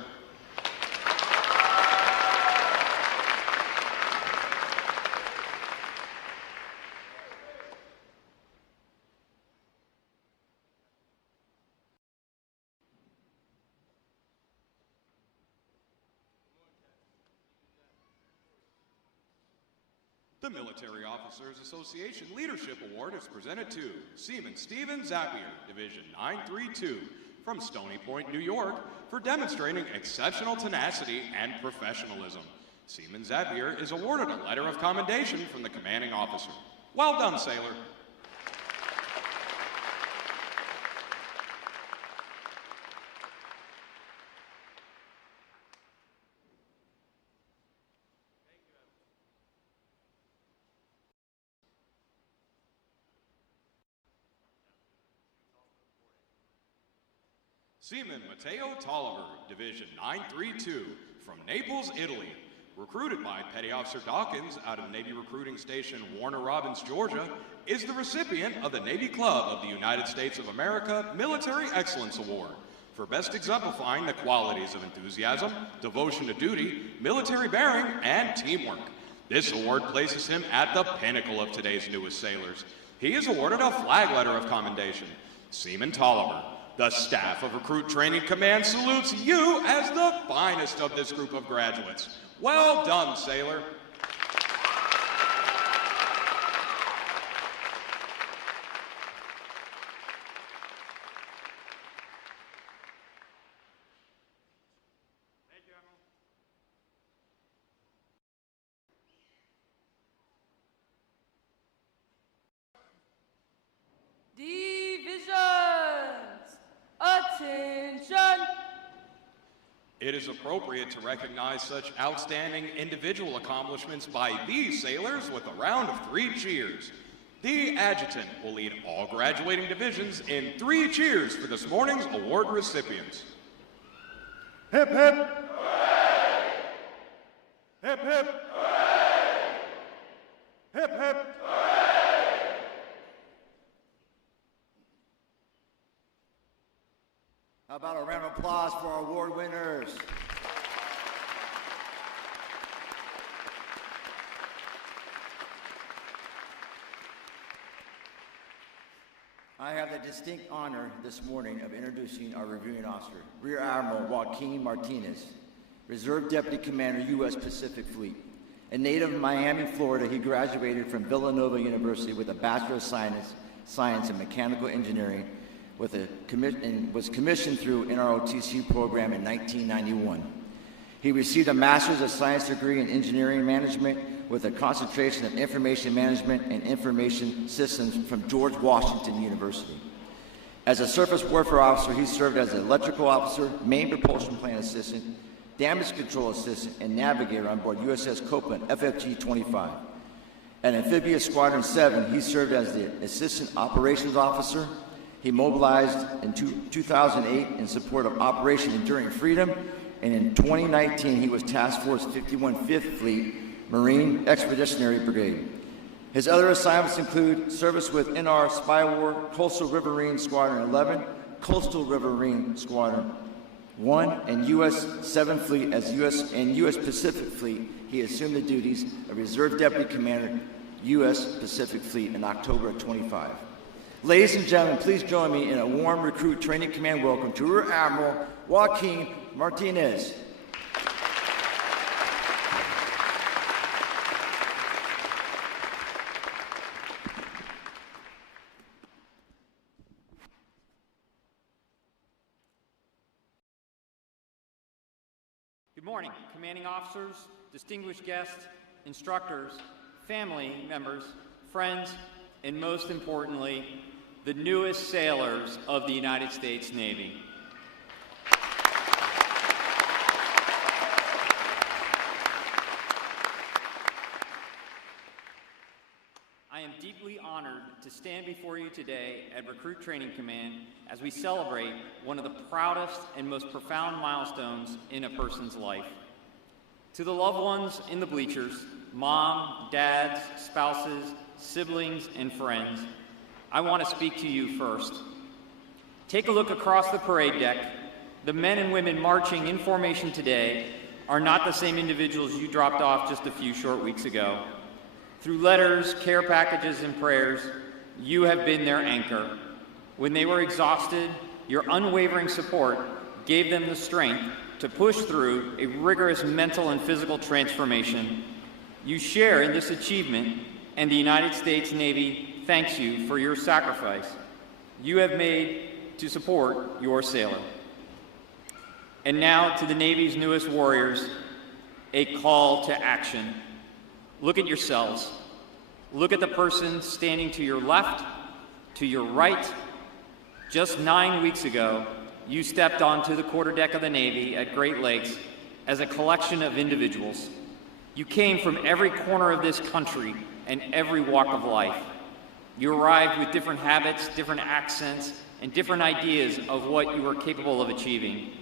The Military Officers Association Leadership Award is presented to Seaman Steven Zapier, Division 932, from Stony Point, New York, for demonstrating exceptional tenacity and professionalism. Seaman Zapier is awarded a letter of commendation from the commanding officer. Well done, sailor. Seaman Matteo Tolliver, Division 932, from Naples, Italy. Recruited by Petty Officer Dawkins out of Navy Recruiting Station Warner Robins, Georgia, is the recipient of the Navy Club of the United States of America Military Excellence Award for best exemplifying the qualities of enthusiasm, devotion to duty, military bearing, and teamwork. This award places him at the pinnacle of today's newest sailors. He is awarded a flag letter of commendation. Seaman Tolliver. The staff of Recruit Training Command salutes you as the finest of this group of graduates. Well done, sailor. Thank you, Admiral. Divisions, attention! It is appropriate to recognize such outstanding individual accomplishments by these sailors with a round of 3 cheers. The adjutant will lead all graduating divisions in 3 cheers for this morning's award recipients. Hip, hip. Hooray! Hip, hip. Hooray! Hip, hip. Hooray! How about a round of applause for our award winners? I have the distinct honor this morning of introducing our reviewing officer, Rear Admiral Joaquin Martinez, Reserve Deputy Commander, U.S. Pacific Fleet. A native of Miami, Florida, he graduated from Villanova University with a Bachelor of Science in Mechanical Engineering and was commissioned through NROTC program in 1991. He received a Master's of Science degree in Engineering Management with a concentration of Information Management and Information Systems from George Washington University. As a Surface Warfare Officer, he served as an Electrical Officer, Main Propulsion Plant Assistant, Damage Control Assistant, and Navigator on board USS Copeland FFG-25. At Amphibious Squadron 7, he served as the Assistant Operations Officer. He mobilized in 2008 in support of Operation Enduring Freedom, and in 2019 he was Task Force 51 5th Fleet Marine Expeditionary Brigade. His other assignments include service with NR Spy War, Coastal Riverine Squadron 11, Coastal Riverine Squadron 1, and U.S. 7th Fleet as U.S. Pacific Fleet. He assumed the duties of Reserve Deputy Commander, U.S. Pacific Fleet in October of 25. Ladies and gentlemen, please join me in a warm Recruit Training Command welcome to Rear Admiral Joaquin Martinez. Good morning, commanding officers, distinguished guests, instructors, family members, friends, and most importantly, the newest sailors of the United States Navy. I am deeply honored to stand before you today at Recruit Training Command as we celebrate one of the proudest and most profound milestones in a person's life. To the loved ones in the bleachers, mom, dads, spouses, siblings, and friends, I want to speak to you first. Take a look across the parade deck. The men and women marching in formation today are not the same individuals you dropped off just a few short weeks ago. Through letters, care packages, and prayers, you have been their anchor. When they were exhausted, your unwavering support gave them the strength to push through a rigorous mental and physical transformation. You share in this achievement, and the United States Navy thanks you for your sacrifice you have made to support your sailor. And now to the Navy's newest warriors, a call to action. Look at yourselves. Look at the person standing to your left, to your right. Just 9 weeks ago, you stepped onto the quarterdeck of the Navy at Great Lakes as a collection of individuals. You came from every corner of this country and every walk of life. You arrived with different habits, different accents, and different ideas of what you were capable of achieving.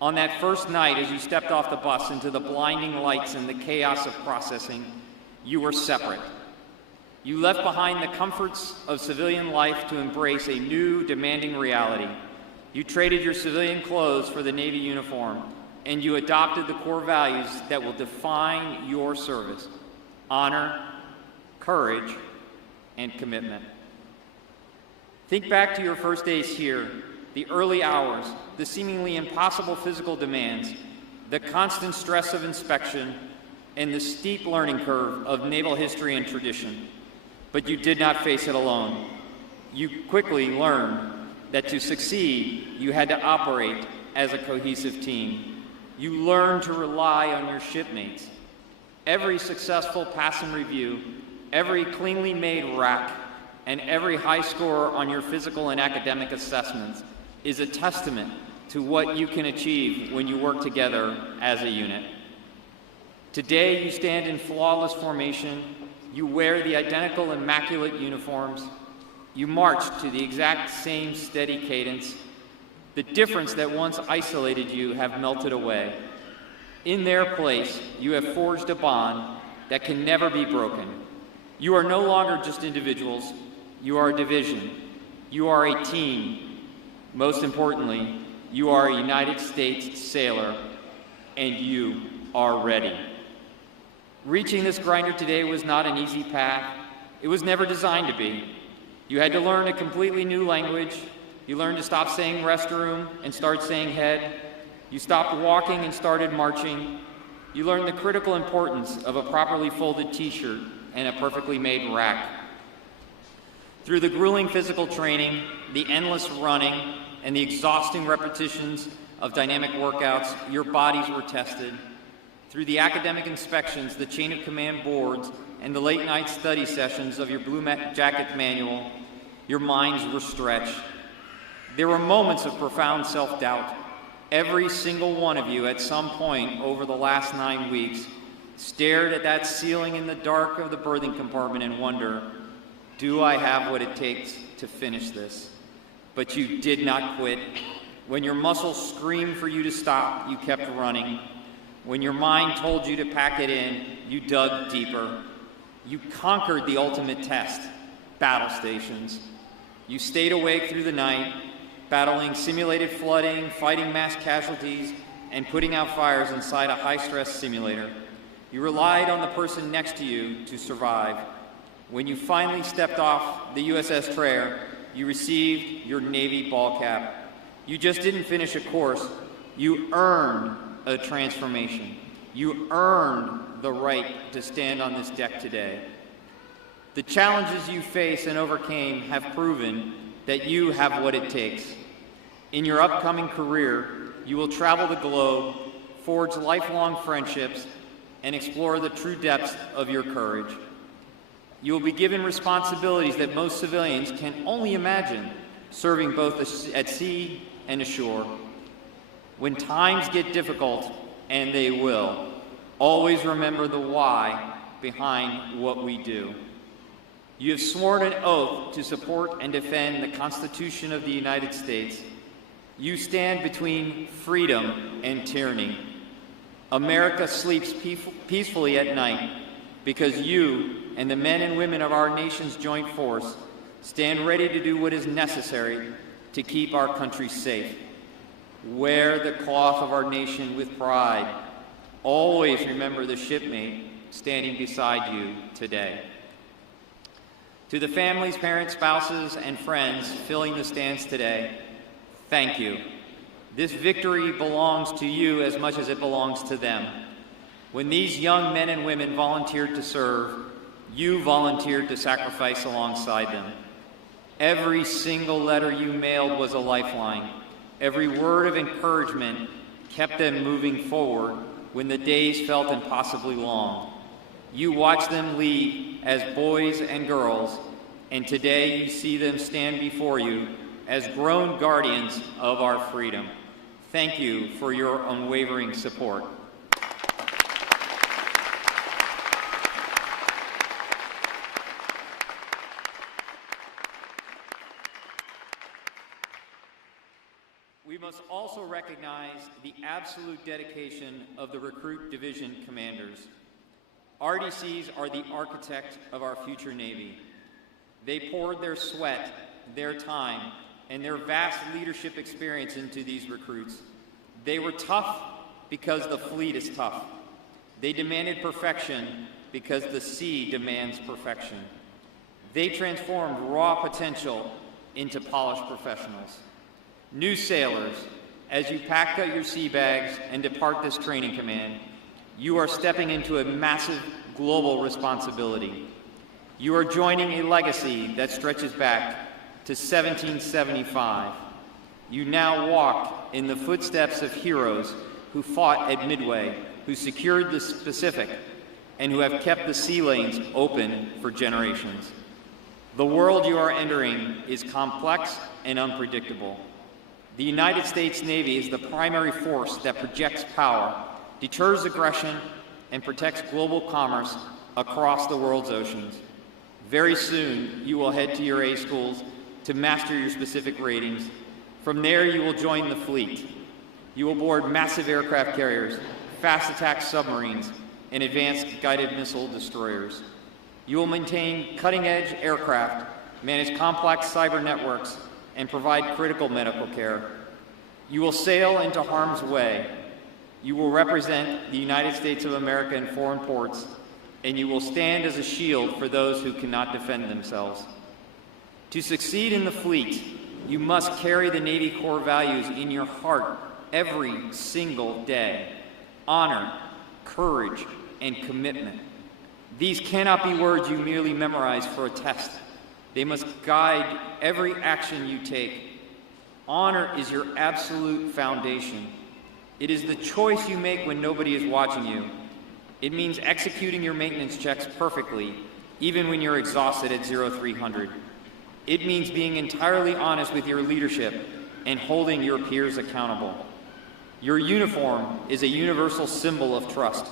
On that first night, as you stepped off the bus into the blinding lights and the chaos of processing, you were separate. You left behind the comforts of civilian life to embrace a new, demanding reality. You traded your civilian clothes for the Navy uniform, and you adopted the core values that will define your service: honor, courage, and commitment. Think back to your first days here, the early hours, the seemingly impossible physical demands, the constant stress of inspection, and the steep learning curve of naval history and tradition. But you did not face it alone. You quickly learned that to succeed, you had to operate as a cohesive team. You learned to rely on your shipmates. Every successful pass and review, every cleanly made rack, and every high score on your physical and academic assessments is a testament to what you can achieve when you work together as a unit. Today, you stand in flawless formation. You wear the identical immaculate uniforms. You march to the exact same steady cadence. The difference that once isolated you have melted away. In their place, you have forged a bond that can never be broken. You are no longer just individuals. You are a division. You are a team. Most importantly, you are a United States sailor, and you are ready. Reaching this grinder today was not an easy path. It was never designed to be. You had to learn a completely new language. You learned to stop saying restroom and start saying head. You stopped walking and started marching. You learned the critical importance of a properly folded t-shirt and a perfectly made rack. Through the grueling physical training, the endless running, and the exhausting repetitions of dynamic workouts, your bodies were tested. Through the academic inspections, the chain of command boards, and the late night study sessions of your Blue Jacket manual, your minds were stretched. There were moments of profound self-doubt. Every single one of you at some point over the last 9 weeks stared at that ceiling in the dark of the berthing compartment and wondered, do I have what it takes to finish this? But you did not quit. When your muscles screamed for you to stop, you kept running. When your mind told you to pack it in, you dug deeper. You conquered the ultimate test, battle stations. You stayed awake through the night, battling simulated flooding, fighting mass casualties, and putting out fires inside a high-stress simulator. You relied on the person next to you to survive. When you finally stepped off the USS Traer, you received your Navy ball cap. You just didn't finish a course. You earned a transformation. You earned the right to stand on this deck today. The challenges you face and overcame have proven that you have what it takes. In your upcoming career, you will travel the globe, forge lifelong friendships, and explore the true depths of your courage. You will be given responsibilities that most civilians can only imagine, serving both at sea and ashore. When times get difficult, and they will, always remember the why behind what we do. You have sworn an oath to support and defend the Constitution of the United States. You stand between freedom and tyranny. America sleeps peacefully at night because you and the men and women of our nation's joint force stand ready to do what is necessary to keep our country safe. Wear the cloth of our nation with pride. Always remember the shipmate standing beside you today. To the families, parents, spouses, and friends filling the stands today, thank you. This victory belongs to you as much as it belongs to them. When these young men and women volunteered to serve, you volunteered to sacrifice alongside them. Every single letter you mailed was a lifeline. Every word of encouragement kept them moving forward when the days felt impossibly long. You watched them lead as boys and girls, and today you see them stand before you as grown guardians of our freedom. Thank you for your unwavering support. We must also recognize the absolute dedication of the Recruit Division commanders. RDCs are the architect of our future Navy. They poured their sweat, their time, and their vast leadership experience into these recruits. They were tough because the fleet is tough. They demanded perfection because the sea demands perfection. They transformed raw potential into polished professionals. New sailors, as you pack up your sea bags and depart this training command, you are stepping into a massive global responsibility. You are joining a legacy that stretches back to 1775. You now walk in the footsteps of heroes who fought at Midway, who secured the Pacific, and who have kept the sea lanes open for generations. The world you are entering is complex and unpredictable. The United States Navy is the primary force that projects power, deters aggression, and protects global commerce across the world's oceans. Very soon, you will head to your A schools to master your specific ratings. From there, you will join the fleet. You will board massive aircraft carriers, fast attack submarines, and advanced guided missile destroyers. You will maintain cutting-edge aircraft, manage complex cyber networks, and provide critical medical care. You will sail into harm's way. You will represent the United States of America in foreign ports, and you will stand as a shield for those who cannot defend themselves. To succeed in the fleet, you must carry the Navy core values in your heart every single day: honor, courage, and commitment. These cannot be words you merely memorize for a test. They must guide every action you take. Honor is your absolute foundation. It is the choice you make when nobody is watching you. It means executing your maintenance checks perfectly, even when you're exhausted at 0300. It means being entirely honest with your leadership and holding your peers accountable. Your uniform is a universal symbol of trust.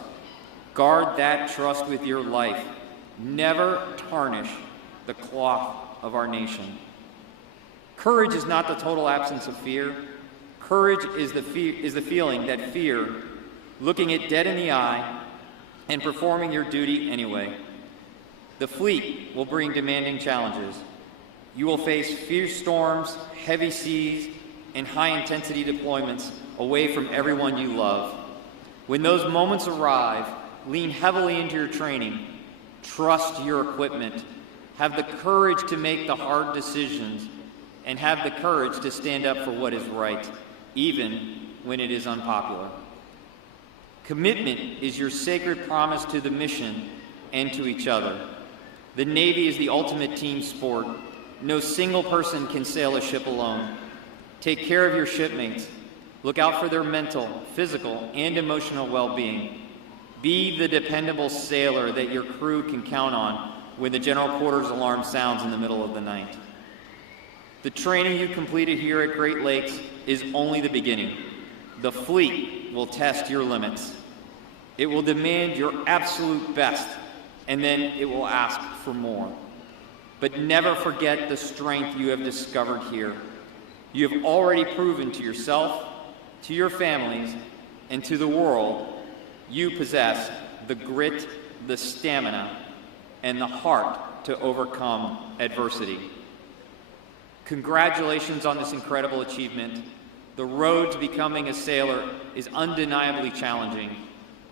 Guard that trust with your life. Never tarnish the cloth of our nation. Courage is not the total absence of fear. Courage is the feeling that fear, looking it dead in the eye and performing your duty anyway. The fleet will bring demanding challenges. You will face fierce storms, heavy seas, and high-intensity deployments away from everyone you love. When those moments arrive, lean heavily into your training. Trust your equipment. Have the courage to make the hard decisions, and have the courage to stand up for what is right, even when it is unpopular. Commitment is your sacred promise to the mission and to each other. The Navy is the ultimate team sport. No single person can sail a ship alone. Take care of your shipmates. Look out for their mental, physical, and emotional well-being. Be the dependable sailor that your crew can count on when the general quarters alarm sounds in the middle of the night. The training you completed here at Great Lakes is only the beginning. The fleet will test your limits. It will demand your absolute best, and then it will ask for more. But never forget the strength you have discovered here. You have already proven to yourself, to your families, and to the world you possess the grit, the stamina, and the heart to overcome adversity. Congratulations on this incredible achievement. The road to becoming a sailor is undeniably challenging,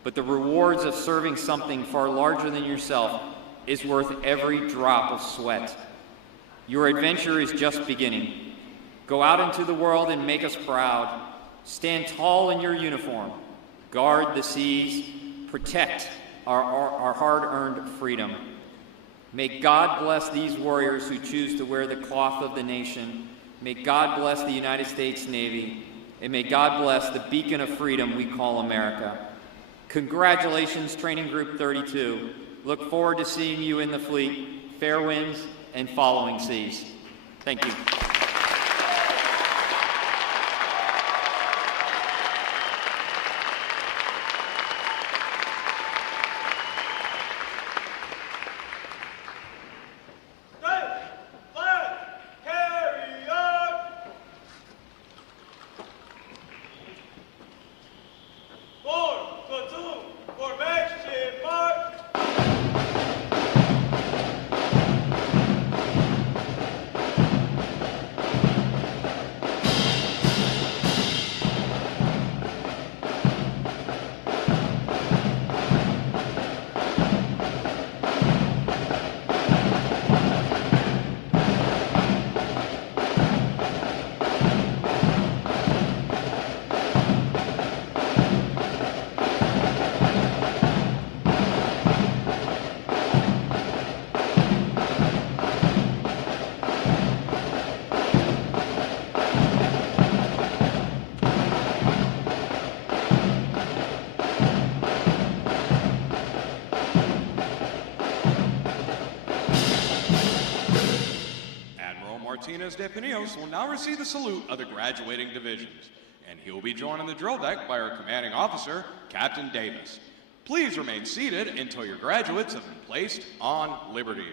but the rewards of serving something far larger than yourself is worth every drop of sweat. Your adventure is just beginning. Go out into the world and make us proud. Stand tall in your uniform. Guard the seas, protect our hard-earned freedom. May God bless these warriors who choose to wear the cloth of the nation. May God bless the United States Navy. And may God bless the beacon of freedom we call America. Congratulations, Training Group 32. Look forward to seeing you in the fleet. Fair winds and following seas. Thank you. Martinez de Pineos will now receive the salute of the graduating divisions, and he will be joined on the drill deck by our commanding officer, Captain Davis. Please remain seated until your graduates have been placed on liberty.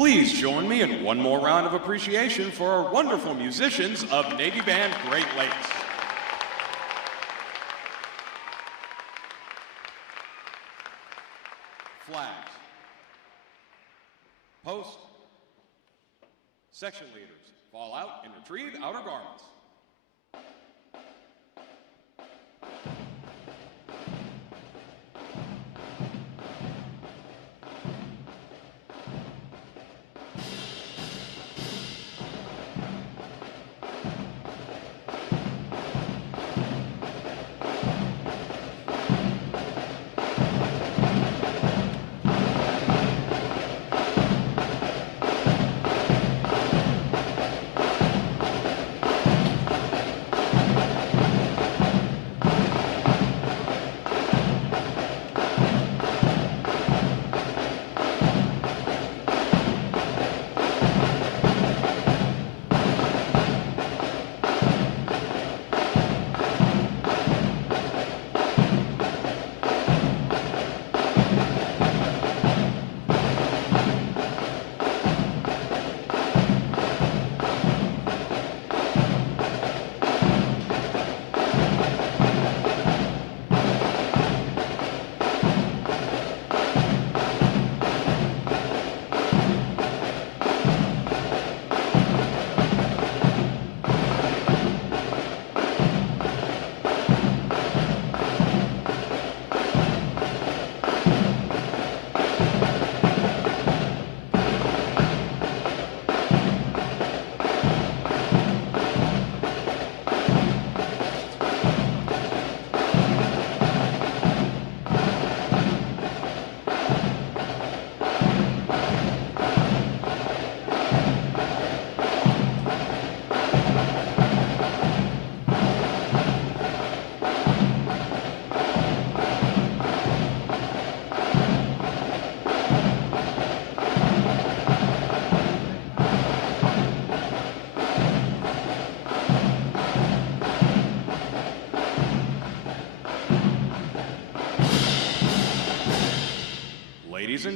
Please join me in one more round of appreciation for our wonderful musicians of Navy Band Great Lakes. Flags. Post. Section leaders, fall out and retrieve outer garments.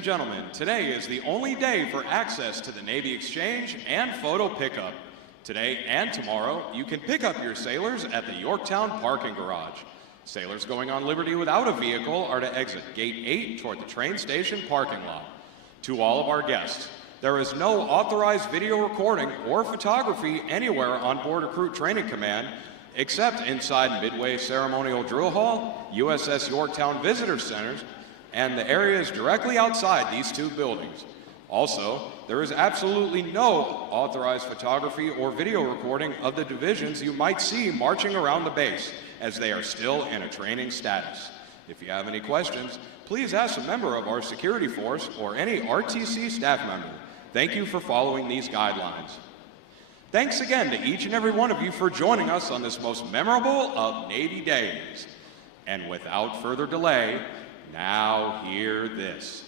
gentlemen, today is the only day for access to the Navy Exchange and photo pickup. Today and tomorrow, you can pick up your sailors at the Yorktown parking garage. Sailors going on liberty without a vehicle are to exit Gate 8 toward the train station parking lot. To all of our guests, there is no authorized video recording or photography anywhere on board Recruit Training Command except inside Midway Ceremonial Drill Hall, USS Yorktown Visitor Centers, and the areas directly outside these two buildings. Also, there is absolutely no authorized photography or video recording of the divisions you might see marching around the base, as they are still in a training status. If you have any questions, please ask a member of our security force or any RTC staff member. Thank you for following these guidelines. Thanks again to each and every one of you for joining us on this most memorable of Navy days. And without further delay, now hear this.